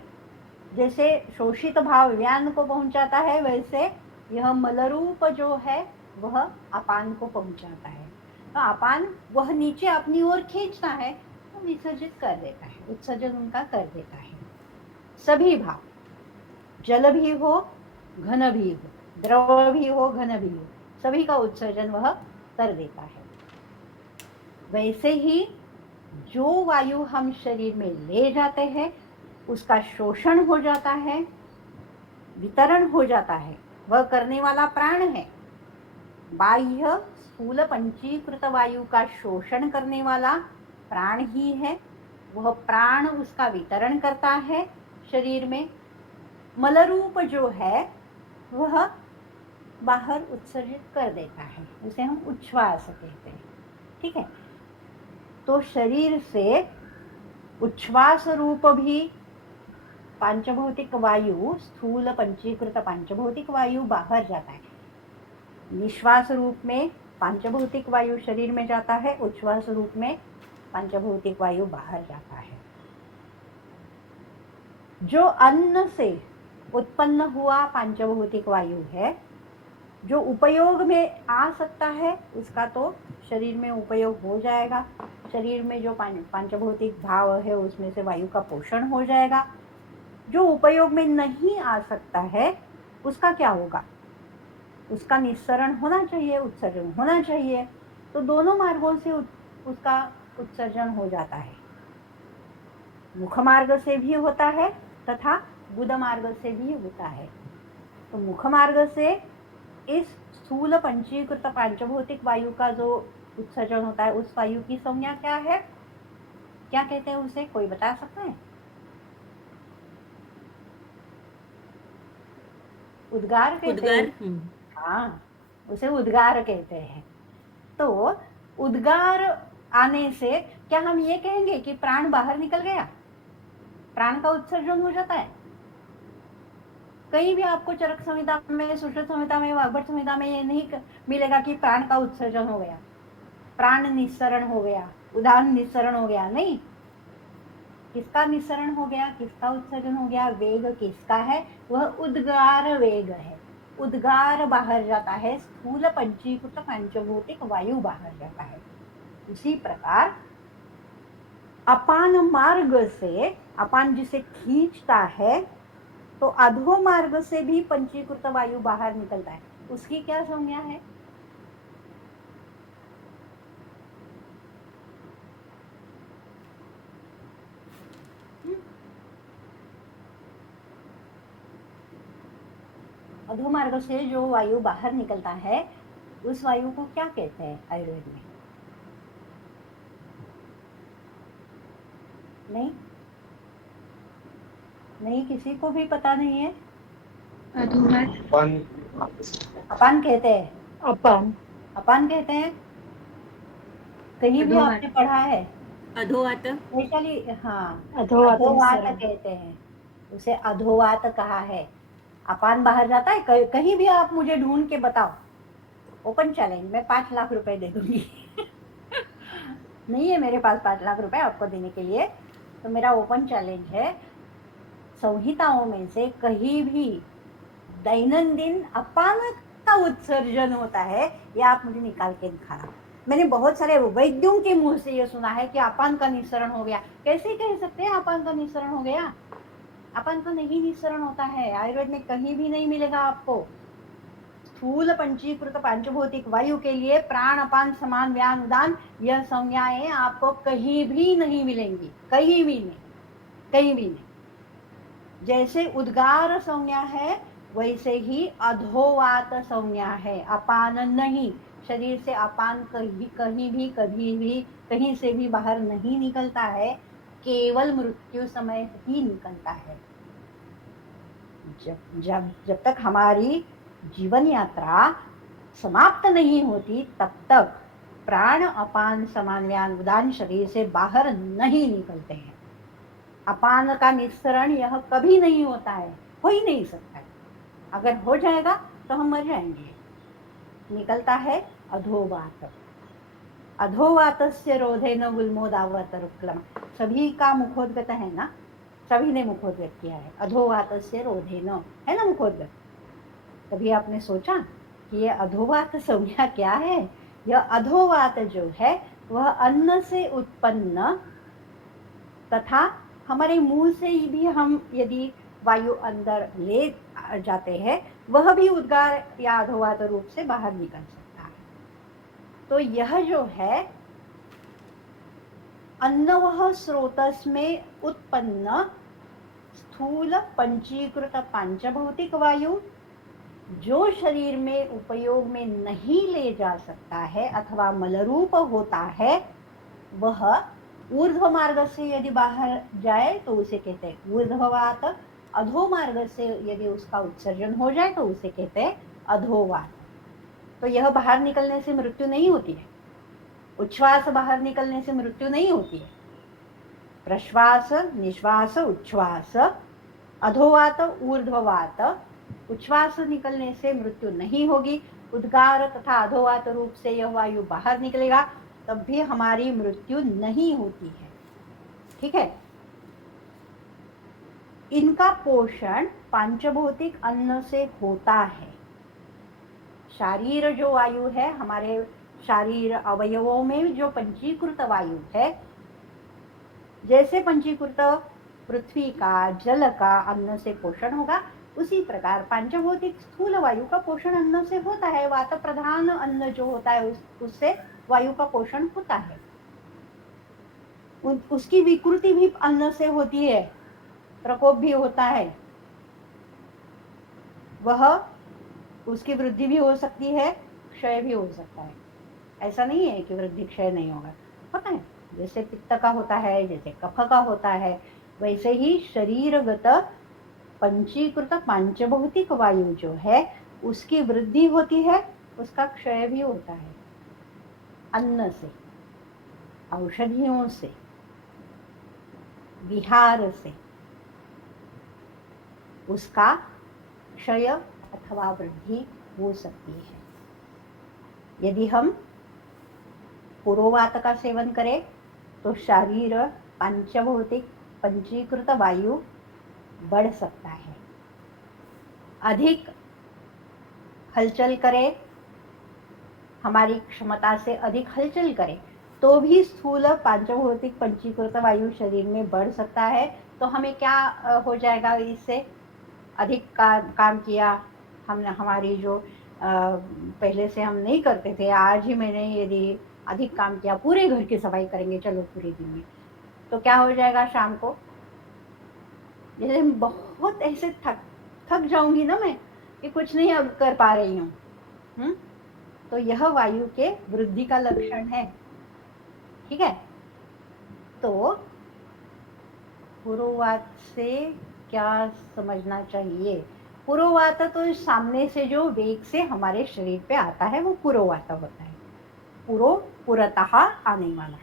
जैसे शोषित भाव व्यान को पहुंचाता है, वैसे यह मलरूप जो है वह अपान को पहुंचाता है। तो अपान वह नीचे अपनी ओर खींचता है, तो विसर्जित कर देता है, उत्सर्जन उनका कर देता है। सभी भाव, जल भी हो, घन भी हो, द्रव भी हो, घन भी हो, सभी का उत्सर्जन वह कर देता है। वैसे ही जो वायु हम शरीर में ले जाते हैं उसका शोषण हो जाता है, वितरण हो जाता है, वह करने वाला प्राण है। बाह्य स्थूल पंचीकृत वायु का शोषण करने वाला प्राण ही है, वह प्राण उसका वितरण करता है शरीर में। मलरूप जो है वह बाहर उत्सर्जित कर देता है, उसे हम उच्छ्वास कहते हैं। ठीक है, तो शरीर से उच्छ्वास रूप भी पांचभौतिक वायु, स्थूल पंचीकृत पांचभौतिक वायु बाहर जाता है। निश्वास रूप में पांचभौतिक वायु शरीर में जाता है, उच्छ्वास रूप में पांचभौतिक वायु बाहर जाता है। जो अन्न से उत्पन्न हुआ पांचभौतिक वायु है, जो उपयोग में आ सकता है उसका तो शरीर में उपयोग हो जाएगा, शरीर में जो पांचभौतिक भाव है उसमें से वायु का पोषण हो जाएगा। जो उपयोग में नहीं आ सकता है उसका क्या होगा? उसका निस्सरण होना चाहिए, उत्सर्जन होना चाहिए। तो दोनों मार्गों से उसका उत्सर्जन हो जाता है, मुख मार्ग से भी होता है तथा गुद मार्ग से भी होता है। तो मुख मार्ग से इस स्थूल पंचीकृत पांचभौतिक वायु का जो उत्सर्जन होता है उस वायु की संज्ञा क्या है? क्या कहते हैं उसे? कोई बता सकता है? उद्गार कहते उद्गार। हैं। हाँ, उसे उद्गार कहते हैं। तो उद्गार आने से क्या हम ये कहेंगे कि प्राण बाहर निकल गया, प्राण का उत्सर्जन हो जाता है? कहीं भी आपको चरक संहिता में, सुश्रुत संहिता में, वाग्भट संहिता में ये नहीं मिलेगा कि प्राण का उत्सर्जन हो गया, प्राण निस्सरण हो गया, उदान निस्सरण हो गया। नहीं, किसका निस्सरण हो गया, किसका उत्सर्जन हो गया? वेग किसका है? वह उद्गार वेग है। उद्गार बाहर जाता है, स्थूल पंचीकृत पंचभौतिक वायु बाहर जाता है। उसी प्रकार अपान मार्ग से, अपान जिसे खींचता है, तो अधो मार्ग से भी पंचीकृत वायु बाहर निकलता है। उसकी क्या संज्ञा है? अधो मार्ग से जो वायु बाहर निकलता है उस वायु को क्या कहते हैं आयुर्वेद में? नहीं, नहीं, किसी को भी पता नहीं है। अपान कहते हैं। अपान कहते हैं। कहीं भी आपने पढ़ा है? अधोवात। वैशाली, हाँ, अधोवात कहते हैं उसे, अधोवात कहा है। अपान बाहर जाता है, कहीं भी आप मुझे ढूंढ के बताओ। ओपन चैलेंज, मैं 5 लाख रुपए दे दूंगी। नहीं है मेरे पास 5 लाख रुपए आपको देने के लिए, तो मेरा ओपन चैलेंज है, संहिताओं में से कहीं भी दैनंदिन अपान का उत्सर्जन होता है, ये आप मुझे निकाल के दिखाना। मैंने बहुत सारे वैद्यों के मुंह से ये सुना है कि अपान का निस्सरण हो गया। कैसे कह सकते हैं अपान का निस्सरण हो गया? अपान का नहीं निस्सरण होता है, आयुर्वेद में कहीं भी नहीं मिलेगा आपको। स्थूल पंचीकृत पांचभौतिक वायु के लिए प्राण अपान समान व्यान उदान, यह संज्ञाएं आपको कहीं भी नहीं मिलेंगी, कहीं भी नहीं, कहीं भी नहीं। जैसे उद्गार संज्ञा है वैसे ही अधोवात संज्ञा है, अपान नहीं। शरीर से अपान कहीं भी कभी भी कहीं से भी बाहर नहीं निकलता है, केवल मृत्यु समय ही निकलता है। जब तक हमारी जीवन यात्रा समाप्त नहीं होती तब तक प्राण अपान समान व्यान उदान शरीर से बाहर नहीं निकलते हैं। अपान का निस्सरण यह कभी नहीं होता है, हो ही नहीं सकता है। अगर हो जाएगा तो हम मर जाएंगे। निकलता है अधोवात। अधोवातस्य रोधेन गुल्मोदावत रुक्लम। सभी का मुखोद्गत है ना, सभी ने मुखोद्गत किया है। अधोवातस्य रोधेन है ना मुखोद्गत। कभी आपने सोचा कि ये अधोवात संज्ञा क्या है? यह अधोवात जो है वह अन्न से उत्पन्न तथा हमारे मुंह से ही भी हम यदि वायु अंदर ले जाते हैं वह भी उद्गार या अधोवात रूप से बाहर निकल सकता है। तो यह जो है अन्नवह स्रोतस में उत्पन्न स्थूल पंचीकृत पांचभौतिक वायु जो शरीर में उपयोग में नहीं ले जा सकता है अथवा मलरूप होता है, वह ऊर्ध्व मार्ग से यदि बाहर जाए तो उसे कहते हैं ऊर्ध्ववात। अधो मार्ग से यदि उसका उत्सर्जन हो जाए तो उसे कहते हैं अधोवात। तो यह बाहर निकलने से मृत्यु नहीं होती है, उच्छ्वास बाहर निकलने से मृत्यु नहीं होती है। प्रश्वास, निश्वास, उच्छ्वास, अधोवात, ऊर्ध्ववात, उच्छ्वास निकलने से मृत्यु नहीं होगी। उद्गार तथा अधोवात रूप से यह वायु बाहर निकलेगा तब भी हमारी मृत्यु नहीं होती है। ठीक है। इनका पोषण पांचभौतिक अन्न से होता है। शारीर जो वायु है, हमारे शारीर अवयवों में जो पंचीकृत वायु है, जैसे पंचीकृत पृथ्वी का, जल का अन्न से पोषण होगा, उसी प्रकार पांचभौतिक स्थूल वायु का पोषण अन्न से होता है। वात प्रधान अन्न जो होता है उससे वायु का पोषण होता है। उसकी विकृति भी अन्न से होती है, प्रकोप भी होता है। वह उसकी वृद्धि भी हो सकती है, क्षय भी हो सकता है। ऐसा नहीं है कि वृद्धि क्षय नहीं होगा, होता है। जैसे पित्त का होता है, जैसे कफ का होता है, वैसे ही शरीरगत पंचीकृत पांचभौतिक वायु जो है उसकी वृद्धि होती है, उसका क्षय भी होता है। अन्न से, औषधियों से, विहार से उसका क्षय अथवा वृद्धि हो सकती है। यदि हम पुरोवात का सेवन करें तो शरीर पंचभौतिक पंचीकृत वायु बढ़ सकता है। अधिक हलचल करे, हमारी क्षमता से अधिक हलचल करे तो भी स्थूल पांचभौतिक पंचीकृत वायु शरीर में बढ़ सकता है। तो हमें क्या हो जाएगा, इससे अधिक काम किया हमने, हमारी जो पहले से हम नहीं करते थे, आज ही मैंने यदि अधिक काम किया, पूरे घर की सफाई करेंगे चलो पूरे दिन में, तो क्या हो जाएगा शाम को, जैसे बहुत ऐसे थक जाऊंगी ना मैं कि कुछ नहीं अब कर पा रही हूँ। तो यह वायु के वृद्धि का लक्षण है। ठीक है, तो पुरोवात से क्या समझना चाहिए? पुरोवात तो सामने से जो वेग से हमारे शरीर पे आता है वो पुरोवात होता है। पुरतः आने वाला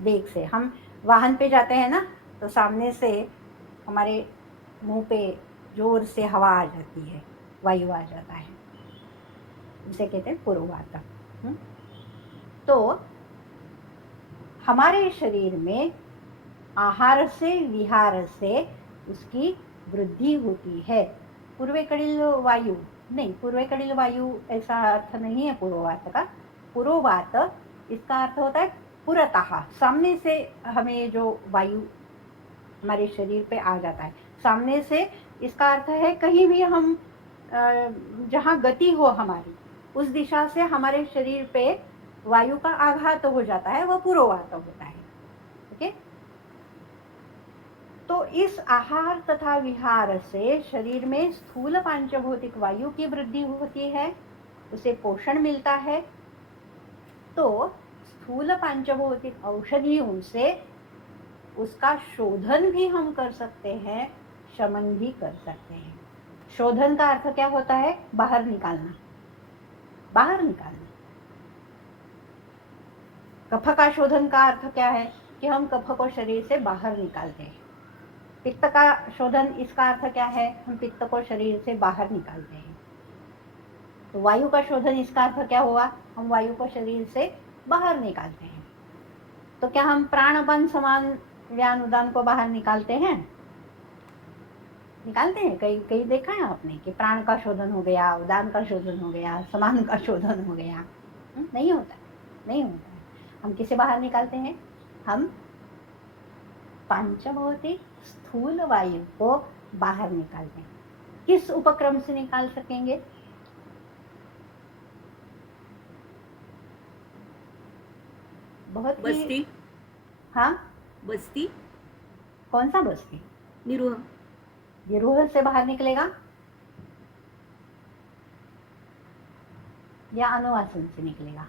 वेग से, हम वाहन पे जाते हैं ना, तो सामने से हमारे मुंह पे जोर से हवा आ जाती है, वायु आ जाता है, इसे कहते हैं पुरोवात। तो हमारे शरीर में आहार से विहार से उसकी वृद्धि होती है। पूर्वेकड़िल वायु नहीं, पूर्वेकड़िल वायु ऐसा अर्थ नहीं है पुरोवात का। पुरोवात इसका अर्थ होता है पुरतः, सामने से हमें जो वायु हमारे शरीर पे आ जाता है, सामने से। इसका अर्थ है कहीं भी हम जहाँ गति हो हमारी, उस दिशा से हमारे शरीर पे वायु का आघात हो जाता है, वह पुरोवात होता है। ओके, तो इस आहार तथा विहार से शरीर में स्थूल पांचभौतिक वायु की वृद्धि होती है, उसे पोषण मिलता है। तो स्थूल पांचभौतिक औषधियों से उसका शोधन भी हम कर सकते हैं, शमन भी कर सकते हैं। शोधन का अर्थ क्या होता है? बाहर निकालना, बाहर निकालना। कफ का शोधन का अर्थ क्या है? कि हम कफ को शरीर से बाहर निकालते हैं। पित्त का शोधन, इसका अर्थ क्या है? हम पित्त को शरीर से बाहर निकालते हैं। तो वायु का शोधन, इसका अर्थ क्या हुआ? हम वायु को शरीर से बाहर निकालते हैं। तो क्या हम प्राण अपान समान व्यान उदान को बाहर निकालते हैं? निकालते हैं। कई कई देखा है आपने कि प्राण का शोधन हो गया, उदान का शोधन हो गया, समान का शोधन हो गया। नहीं होता, नहीं होता। हम किसे बाहर निकालते हैं? हम पांचभौतिक स्थूल वायु को बाहर निकालते हैं। किस उपक्रम से निकाल सकेंगे? बहुत बस्ती। हाँ, बस्ती। कौन सा बस्ती? निरूह। निरूह से बाहर निकलेगा या अनुवासन से निकलेगा?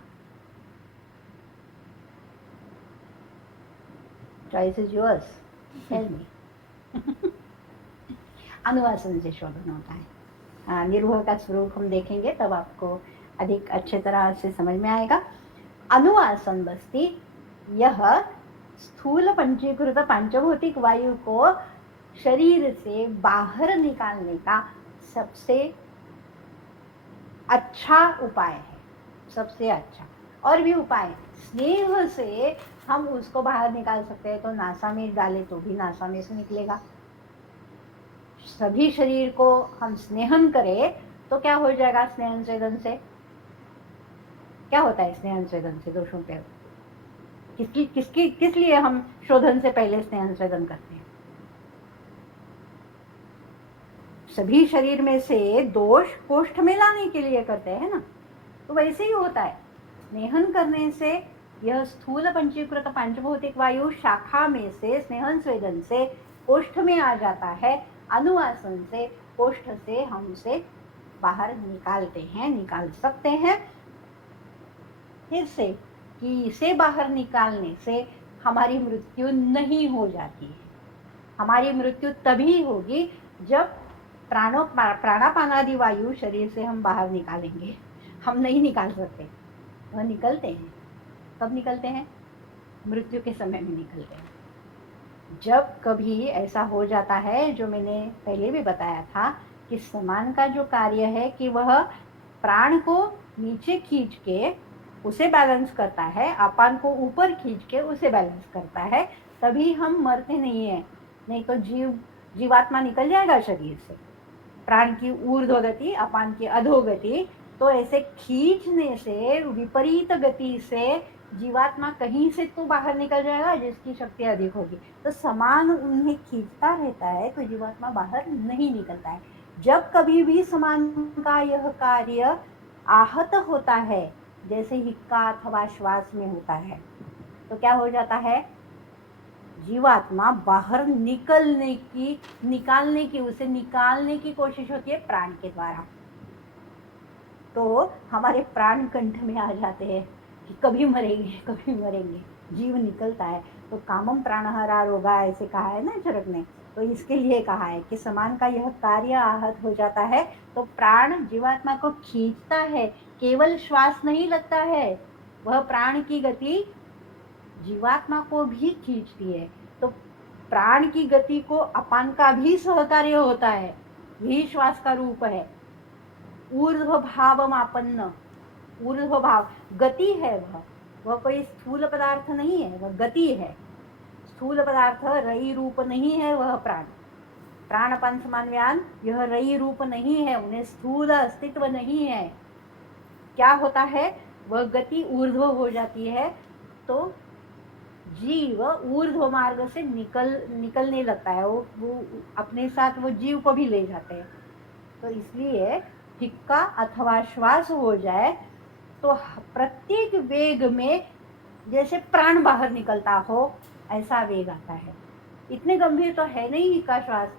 Choice is yours, tell me. अनुवासन से शोधन होता है। निरूह का स्वरूप हम देखेंगे तब आपको अधिक अच्छे तरह से समझ में आएगा। अनुवासन बस्ती यह स्थूल पंचीकृत पांचभौतिक वायु को शरीर से बाहर निकालने का सबसे अच्छा उपाय है, सबसे अच्छा। और भी उपाय, स्नेह से हम उसको बाहर निकाल सकते हैं। तो नासा में डाले तो भी नासा में से निकलेगा। सभी शरीर को हम स्नेहन करें तो क्या हो जाएगा? स्नेहन स्वेदन से क्या होता है? स्नेहन स्वेदन से दोषों पे किस लिए हम शोधन से पहले स्नेहन स्वेदन करते हैं? सभी शरीर में से दोष कोष्ठ में लाने के लिए करते हैं ना। तो वैसे ही होता है, स्नेहन करने से यह स्थूल पंचीकृत पांचभौतिक वायु शाखा में से स्नेहन स्वेदन से कोष्ठ में आ जाता है। अनुवासन से कोष्ठ से हम उसे बाहर निकालते हैं, निकाल सकते हैं। फिर से कि इसे बाहर निकालने से हमारी मृत्यु नहीं हो जाती है। हमारी मृत्यु तभी होगी जब प्राणापानादि वायु शरीर से हम बाहर निकालेंगे। हम नहीं निकाल सकते, वह निकलते हैं। कब निकलते हैं? मृत्यु के समय में निकलते हैं। जब कभी ऐसा हो जाता है, जो मैंने पहले भी बताया था, कि समान का जो कार्य है कि वह प्राण को नीचे खींच के उसे बैलेंस करता है, अपान को ऊपर खींच के उसे बैलेंस करता है, तभी हम मरते नहीं है। नहीं तो जीवात्मा निकल जाएगा शरीर से। प्राण की ऊर्ध्व गति, अपान की अधोगति, तो ऐसे खींचने से, विपरीत गति से जीवात्मा कहीं से तो बाहर निकल जाएगा जिसकी शक्ति अधिक होगी। तो समान उन्हें खींचता रहता है तो जीवात्मा बाहर नहीं निकलता है। जब कभी भी समान का यह कार्य आहत होता है, जैसे हिक्का अथवा श्वास में होता है, तो क्या हो जाता है? जीवात्मा बाहर उसे निकालने की कोशिश होती है प्राण के द्वारा। तो हमारे प्राण कंठ में आ जाते हैं कि कभी मरेंगे, कभी मरेंगे। जीव निकलता है तो कामम प्राणहरा रोगा, ऐसे कहा है ना चरक ने। तो इसके लिए कहा है कि समान का यह कार्य आहत हो जाता है तो प्राण जीवात्मा को खींचता है। केवल श्वास नहीं लगता है, वह प्राण की गति जीवात्मा को भी खींचती है। तो प्राण की गति को अपान का भी सहकार्य होता है, यही श्वास का रूप है। ऊर्ध्व भाव मापन्न, ऊर्ध्व भाव गति है, वह कोई स्थूल पदार्थ नहीं है, वह गति है। स्थूल पदार्थ रई रूप नहीं है, वह प्राण। प्राण अपान समान व्यान यह रई रूप नहीं है, उन्हें स्थूल अस्तित्व नहीं है। क्या होता है? वह गति ऊर्ध्व हो जाती है तो जीव ऊर्ध्व मार्ग से निकलने लगता है। वो अपने साथ वो जीव को भी ले जाते हैं। तो इसलिए हिक्का अथवा श्वास हो जाए तो प्रत्येक वेग में जैसे प्राण बाहर निकलता हो, ऐसा वेग आता है। इतने गंभीर तो है नहीं हिक्का श्वास,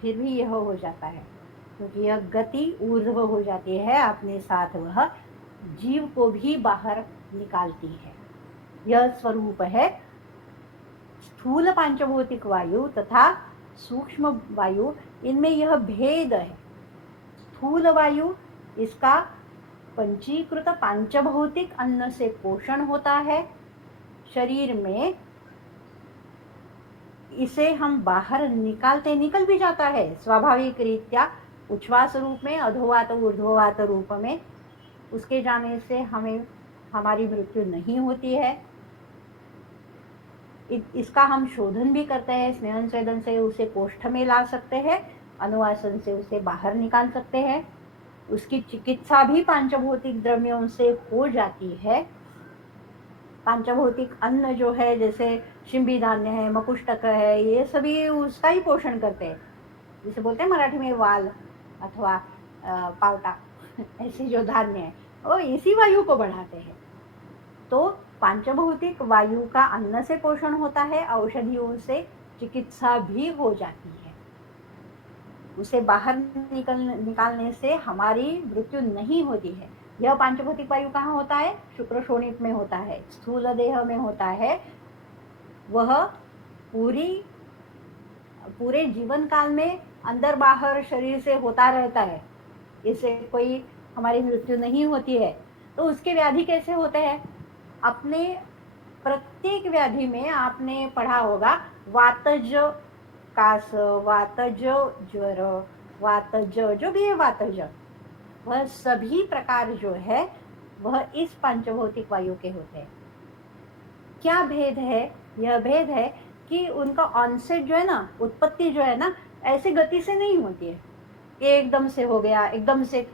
फिर भी यह हो जाता है क्योंकि यह गति ऊर्ध्व हो जाती है, अपने साथ वह जीव को भी बाहर निकालती है। यह स्वरूप है स्थूल पांचभौतिक वायु तथा सूक्ष्म वायु। इनमें यह भेद है। स्थूल वायु, इसका पंचीकृत पांचभौतिक अन्न से पोषण होता है शरीर में, इसे हम बाहर निकल भी जाता है स्वाभाविक रीत्या, उच्छ्वास रूप में, अधोवात ऊर्ध्ववात रूप में। उसके जाने से हमारी मृत्यु नहीं होती है। इसका हम शोधन भी करते हैं, स्नेहन स्वेदन से उसे कोष्ठ में ला सकते हैं, अनुवासन से उसे बाहर निकाल सकते हैं। उसकी चिकित्सा भी पांचभौतिक द्रव्यों से हो जाती है। पांचभौतिक अन्न जो है, जैसे शिंबी धान्य है, मकुष्टक है, ये सभी उसका ही पोषण करते हैं। जिसे बोलते हैं मराठी में वाल अथवा पावटा ऐसे जो धान्य है वो इसी वायु को बढ़ाते हैं। तो पांचभौतिक वायु का अन्न से पोषण होता है, औषधियों से चिकित्सा भी हो जाती है। उसे बाहर निकालने से हमारी मृत्यु नहीं होती है। यह पांचभौतिक वायु कहाँ होता है? शुक्र शोणित में होता है, स्थूल देह में होता है। वह पूरे जीवन काल में अंदर बाहर शरीर से होता रहता है, इससे कोई हमारी मृत्यु नहीं होती है। तो उसके व्याधि कैसे होते हैं? अपने प्रत्येक व्याधि में आपने पढ़ा होगा, वातज कास, वातज ज्वर, वातज जो भी है वातज, वह सभी प्रकार जो है वह इस पांचभौतिक वायु के होते हैं। क्या भेद है? यह भेद है कि उनका ऑनसेट जो है ना, उत्पत्ति जो है ना, ऐसे गति से नहीं होती है। एकदम से हो गया, एकदम से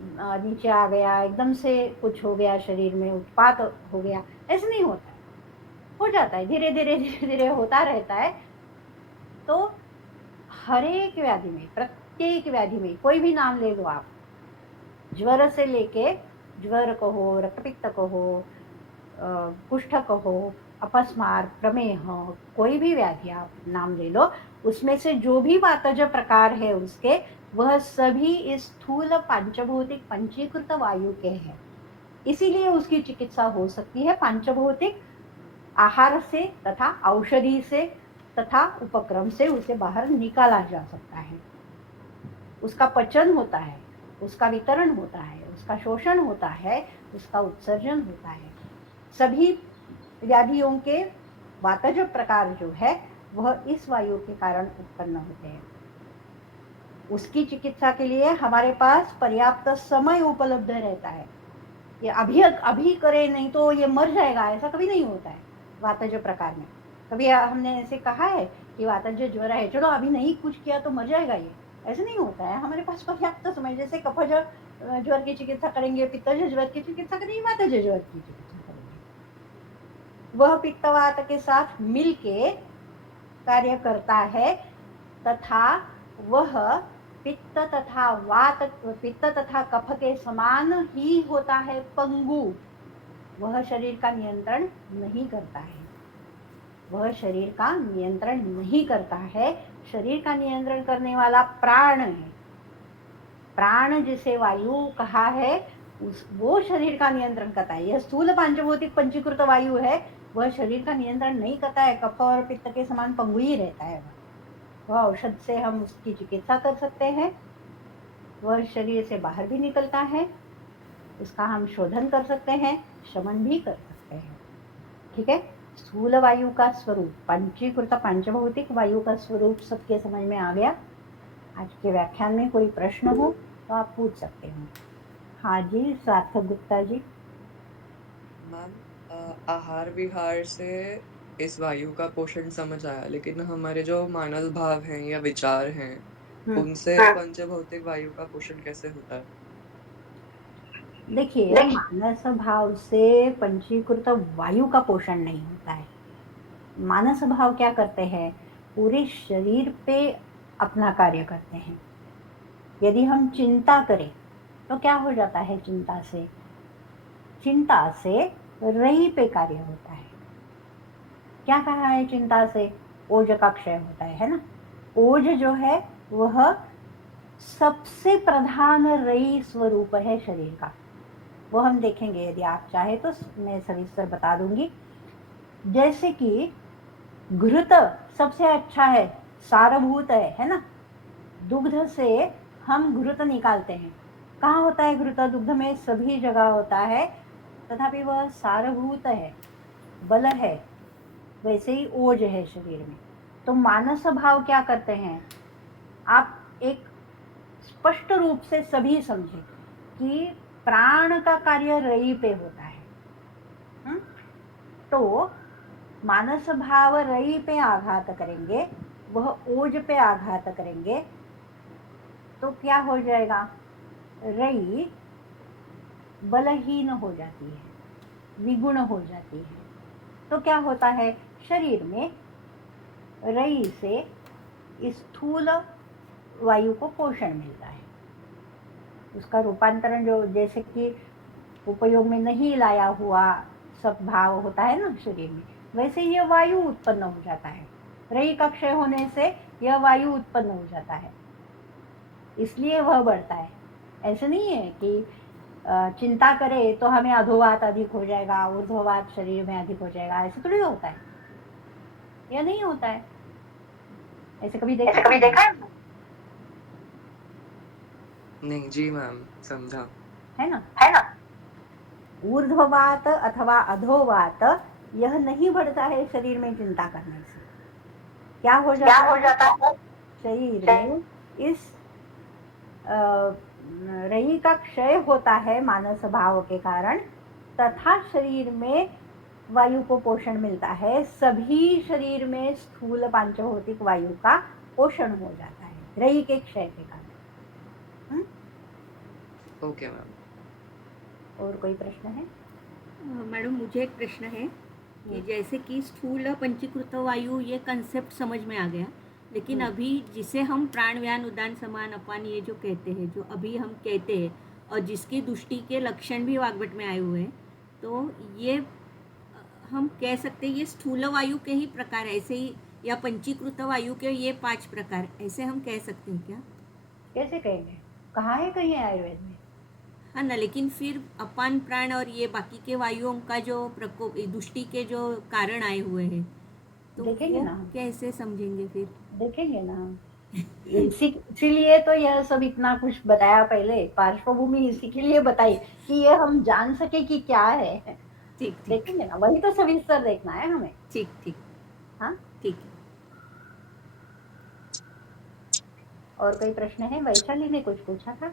नीचे आ गया, एकदम से कुछ हो गया, शरीर में उत्पात हो गया, ऐसे नहीं होता है। हो जाता है, धीरे धीरे धीरे धीरे होता रहता है। तो हर एक व्याधि में, प्रत्येक व्याधि में, कोई भी नाम ले लो आप, ज्वर से लेके, ज्वर कहो, रक्तपित्त कहो, कुष्ठ कहो, अपस्मार, प्रमेह, कोई भी व्याधि आप नाम ले लो, उसमें से जो भी वातज प्रकार है उसके वह सभी इस स्थूल पांचभौतिक पंचीकृत वायु के हैं। इसीलिए उसकी चिकित्सा हो सकती है पांचभौतिक आहार से तथा औषधि से तथा उपक्रम से उसे बाहर निकाला जा सकता है। उसका पचन होता है, उसका वितरण होता है, उसका शोषण होता है, उसका उत्सर्जन होता है। सभी व्याधियों के वातज प्रकार जो है वह इस वायु के कारण उत्पन्न होते हैं। उसकी चिकित्सा के लिए हमारे पास पर्याप्त समय उपलब्ध रहता है। ये अभी अभी करे नहीं तो ये मर जाएगा, ऐसा कभी नहीं होता है वातज प्रकार में। कभी हमने ऐसे कहा है कि वातज ज्वर है, चलो अभी नहीं कुछ किया तो मर जाएगा, ये ऐसे नहीं होता है। हमारे पास पर्याप्त समय, जैसे कफज ज्वर की चिकित्सा करेंगे, पित्तज ज्वर की चिकित्सा करेंगे, वातज ज्वर की चिकित्सा करेंगे। वह पित्तवात के साथ मिलके कार्य करता है तथा वह पित्त तथा वात, पित्त तथा कफ के समान ही होता है पंगु। वह शरीर का नियंत्रण नहीं करता है, वह शरीर का नियंत्रण नहीं करता है। शरीर का नियंत्रण करने वाला प्राण है। प्राण जिसे वायु कहा है वो शरीर का नियंत्रण करता है। यह स्थूल पांचभौतिक पंचीकृत वायु है, वह शरीर का नियंत्रण नहीं करता है, कफ और पित्त के समान पंगु ही रहता है। वह औषध से हम उसकी चिकित्सा कर सकते हैं, वह शरीर से बाहर भी निकलता है, उसका हम शोधन कर सकते हैं, शमन भी कर सकते हैं। ठीक है। स्थूल वायु का स्वरूप, पंचीकृत पांचभौतिक वायु का स्वरूप सबके समझ में आ गया। आज के व्याख्यान में कोई प्रश्न हो तो आप पूछ सकते हो। हाँ जी, सार्थक गुप्ता जी। मैम, आहार विहार से इस वायु का पोषण समझ आया, लेकिन हमारे जो मानस भाव हैं या विचार हैं उनसे पंचभौतिक वायु का पोषण कैसे होता है? देखिए, मानस भाव से पंचीकृत वायु का पोषण नहीं होता है। मानस भाव क्या करते हैं, पूरे शरीर पे अपना कार्य करते हैं। यदि हम चिंता करें तो क्या हो जाता है, चिंता से रई पे कार्य होता है। क्या कहा है, चिंता से ओज का क्षय होता है ना। ओज जो है वह सबसे प्रधान रई स्वरूप है शरीर का। वो हम देखेंगे, यदि आप चाहे तो मैं सविस्तर बता दूंगी। जैसे कि घृत सबसे अच्छा है, सारभूत है ना। दुग्ध से हम घृत निकालते हैं। कहाँ होता है घृत, दुग्ध में सभी जगह होता है, तथापि वह सारभूत है, बल है। वैसे ही ओज है शरीर में। तो मानस भाव क्या करते हैं, आप एक स्पष्ट रूप से सभी समझे कि प्राण का कार्य रई पे होता है। तो मानस भाव रई पे आघात करेंगे, वह ओज पे आघात करेंगे, तो क्या हो जाएगा, रई बलहीन हो जाती है, विगुण हो जाती है। तो क्या होता है, शरीर में रई से स्थूल वायु को पोषण मिलता है। उसका रूपांतरण जो जैसे कि उपयोग में नहीं लाया हुआ सब भाव होता है ना शरीर में, वैसे यह वायु उत्पन्न हो जाता है। रई का क्षय होने से यह वायु उत्पन्न हो जाता है, इसलिए वह बढ़ता है। ऐसे नहीं है कि चिंता करे तो हमें अधोवात अधिक हो जाएगा, ऊर्ध्ववात शरीर में अधिक हो जाएगा, ऐसे थोड़ी होता है। यह नहीं होता है। ऐसे कभी देखा है? नहीं जी मैम, समझा। है ना। ऊर्ध्ववात अथवा अधोवात यह नहीं बढ़ता है शरीर में चिंता करने से। क्या हो जाता है, शरीर में इस रई का क्षय होता है मानस भाव के कारण, तथा शरीर में वायु को पोषण मिलता है। सभी शरीर में स्थूल पांचभौतिक वायु का पोषण हो जाता है रई के क्षय के कारण। Okay ma'am. और कोई प्रश्न है? मैडम, मुझे एक प्रश्न है कि जैसे कि स्थूल पंचीकृत वायु ये कंसेप्ट समझ में आ गया, लेकिन अभी जिसे हम प्राण व्यान उदान समान अपान ये जो कहते हैं, जो अभी हम कहते हैं, और जिसकी दृष्टि के लक्षण भी वाग्भट में आए हुए हैं, तो ये हम कह सकते हैं ये स्थूल वायु के ही प्रकार ऐसे ही, या पंचीकृत वायु के ये 5 प्रकार, ऐसे हम कह सकते हैं क्या? कैसे कहेंगे? कहाँ है कहीं आयुर्वेद में? हाँ ना, लेकिन फिर अपान प्राण और ये बाकी के वायुओं का जो प्रकोप, दुष्टि के जो कारण आए हुए हैं, तो देखेंगे वो ना हम, कैसे समझेंगे फिर? देखेंगे ना हम। इसीलिए तो यह सब इतना कुछ बताया, पहले पार्श्वभूमि इसी के लिए बताई कि ये हम जान सके कि क्या है। ठीक ठीक। देखेंगे ना, वही तो सविस्तर देखना है हमें। ठीक ठीक। हाँ, ठीक है। और कोई प्रश्न है? वैशाली ने कुछ पूछा था।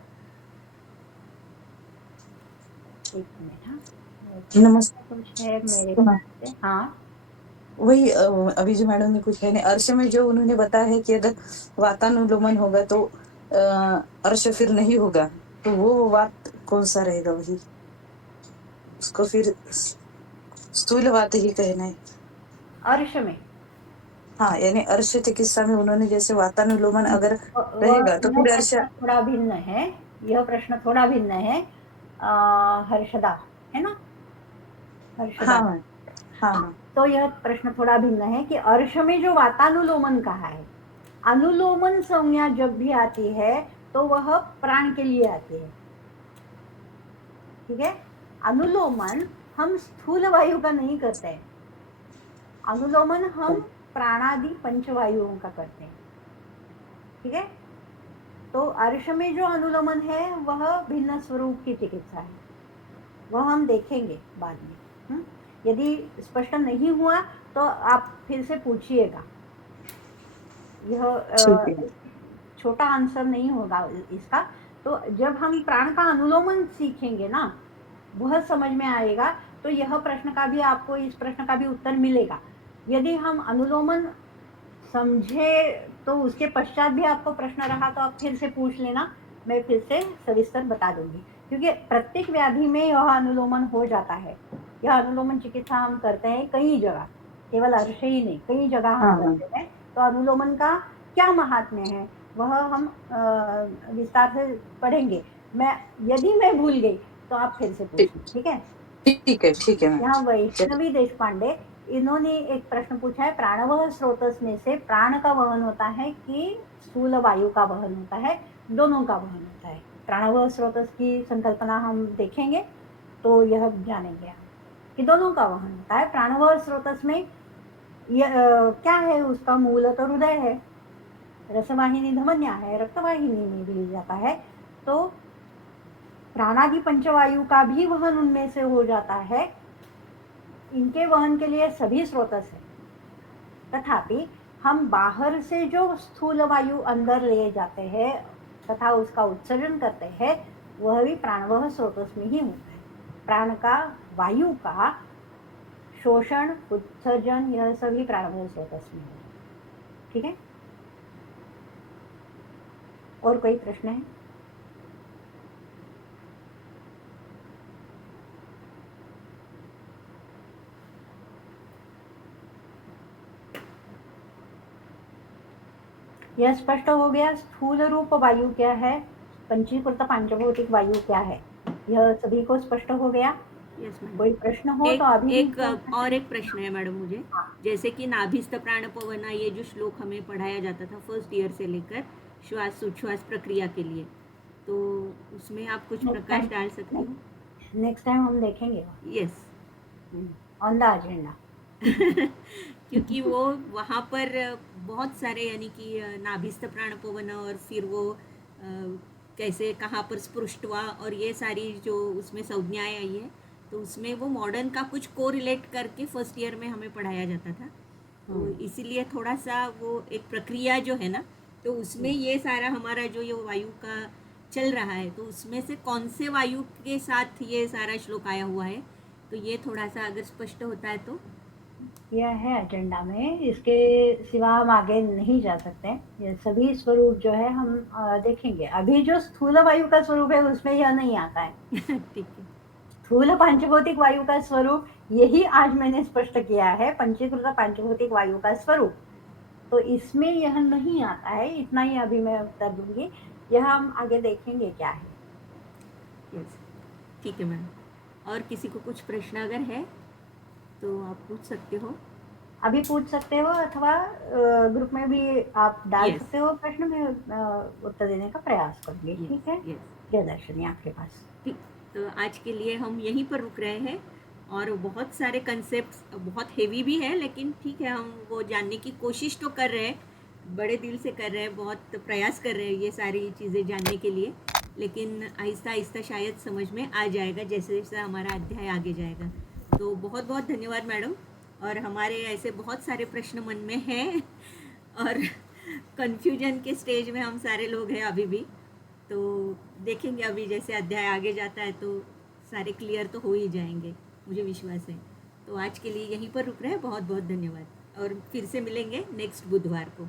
एक मिनट। हाँ, नमस्ते। कुछ है मेरे पास से। हाँ, वही अभी जो मैडम ने कुछ है नहीं, अर्श में जो उन्होंने बताया है कि अगर वातानुलोमन होगा तो अर्श फिर नहीं होगा, तो वो वात कौन सा रहेगा? वही उसको फिर स्थूल वात ही कहना है। अर्श में हाँ, यानी अर्श चिकित्सा में उन्होंने जैसे वातानुलोमन अगर वह रहेगा तो यह फिर अर्श। प्रश्न थोड़ा भिन्न है। यह प्रश्न थोड़ा भिन्न है। हर्षदा, है ना? हर्षदा। हाँ हाँ हाँ, हाँ तो यह प्रश्न थोड़ा भिन्न है कि अर्श में जो वातानुलोमन कहा है, अनुलोमन संज्ञा जब भी आती है तो वह प्राण के लिए आती है। ठीक है? अनुलोमन हम स्थूल वायु का नहीं करते हैं। अनुलोमन हम प्राणादि पंचवायुओं का करते हैं। ठीक है? तो अर्श में जो अनुलोमन है वह भिन्न स्वरूप की चिकित्सा है, वह हम देखेंगे बाद में। यदि स्पष्ट नहीं हुआ तो आप फिर से पूछिएगा। यह ठीक है। छोटा आंसर नहीं होगा इसका। तो जब हम प्राण का अनुलोमन सीखेंगे ना, वह समझ में आएगा, तो यह प्रश्न का भी, आपको इस प्रश्न का भी उत्तर मिलेगा। यदि हम अनुलोमन समझे तो उसके पश्चात भी आपको प्रश्न रहा तो आप फिर से पूछ लेना, मैं फिर से सविस्तर बता दूंगी। क्योंकि प्रत्येक व्याधि में यह अनुलोमन हो जाता है। यह अनुलोमन चिकित्सा हम करते हैं कई जगह, केवल अर्श ही नहीं, कई जगह हम हाँ हाँ करते हैं। तो अनुलोमन का क्या महात्म्य है वह हम विस्तार से पढ़ेंगे। मैं यदि मैं भूल गई तो आप फिर से ठीक पूछना, ठीक है? ठीक है यहाँ मैम। वैष्णवी देशपांडे, इन्होंने एक प्रश्न पूछा है, प्राणवह स्रोतस में से प्राण का वहन होता है कि स्थूल वायु का वहन होता है? दोनों का वहन होता है। प्राणवह स्रोतस की संकल्पना हम देखेंगे तो यह जानेंगे हम कि दोनों का वहन होता है। प्राणवह स्रोतस में क्या है? उसका मूल तो हृदय है, रसवाहिनी धमनिया है, रक्तवाहिनी में भी जाता है। तो प्राणादि पंचवायु का भी वहन उनमें से हो जाता है। इनके वहन के लिए सभी स्रोतस है। तथापि हम बाहर से जो स्थूल वायु अंदर ले जाते हैं तथा उसका उत्सर्जन करते हैं, वह भी प्राणवह स्रोतस में ही होता है। प्राण का, वायु का शोषण, उत्सर्जन, यह सभी प्राणवह स्रोतस में होता है। ठीक है? और कोई प्रश्न है? यह स्पष्ट हो गया स्थूल रूप वायु क्या है, पंचीकृत पांचभौतिक वायु क्या है, यह सभी को स्पष्ट हो गया। Yes madam. कोई प्रश्न हो तो अभी भी एक पूछ सकते और हैं। एक प्रश्न है मैडम मुझे। हाँ, जैसे कि नाभिस्थ प्राणपवना, ये जो श्लोक हमें पढ़ाया जाता था फर्स्ट ईयर से लेकर श्वास उच्छ्वास प्रक्रिया के लिए, तो उसमें आप कुछ प्रकाश डाल सकती हो? नेक्स्ट टाइम हम देखेंगे यस। On the agenda. क्योंकि वो वहाँ पर बहुत सारे, यानी कि नाभिस्थ प्राणपवन, और फिर वो कैसे कहाँ पर स्पृष्टवा, और ये सारी जो उसमें संज्ञाएं आई है, तो उसमें वो मॉडर्न का कुछ को रिलेट करके फर्स्ट ईयर में हमें पढ़ाया जाता था। तो इसीलिए थोड़ा सा वो एक प्रक्रिया जो है ना, तो उसमें ये सारा हमारा जो ये वायु का चल रहा है, तो उसमें से कौन से वायु के साथ ये सारा श्लोक आया हुआ है, तो ये थोड़ा सा अगर स्पष्ट होता है तो। यह है एजेंडा में, इसके सिवा हम आगे नहीं जा सकते। ये सभी स्वरूप जो है हम देखेंगे। अभी जो स्थूल वायु का स्वरूप है उसमें यह नहीं आता है। ठीक है। स्थूल पांचभौतिक वायु का स्वरूप यही आज मैंने स्पष्ट किया है, पंचीकृत पांचभौतिक वायु का स्वरूप। तो इसमें यह नहीं आता है, इतना ही अभी मैं उत्तर दूंगी। यह हम आगे देखेंगे क्या है। यस, ठीक है मैम। और किसी को कुछ प्रश्न अगर है तो आप पूछ सकते हो। अभी पूछ सकते हो अथवा ग्रुप में भी आप डाल Yes. सकते हो प्रश्न में उत्तर देने का प्रयास करूंगी। Yes, ठीक है, yes. जय दर्शनी आपके पास। ठीक, तो आज के लिए हम यहीं पर रुक रहे हैं और बहुत सारे कंसेप्ट्स बहुत हेवी भी है, लेकिन ठीक है, हम वो जानने की कोशिश तो कर रहे हैं, बड़े दिल से कर रहे हैं, बहुत प्रयास कर रहे हैं ये सारी चीज़ें जानने के लिए, लेकिन आहिस्ता आहिस्ता शायद समझ में आ जाएगा जैसे जैसे हमारा अध्याय आगे जाएगा। तो बहुत बहुत धन्यवाद मैडम, और हमारे ऐसे बहुत सारे प्रश्न मन में हैं और कन्फ्यूजन के स्टेज में हम सारे लोग हैं अभी भी, तो देखेंगे अभी जैसे अध्याय आगे जाता है तो सारे क्लियर तो हो ही जाएंगे, मुझे विश्वास है। तो आज के लिए यहीं पर रुक रहे हैं, बहुत बहुत धन्यवाद, और फिर से मिलेंगे नेक्स्ट बुधवार को।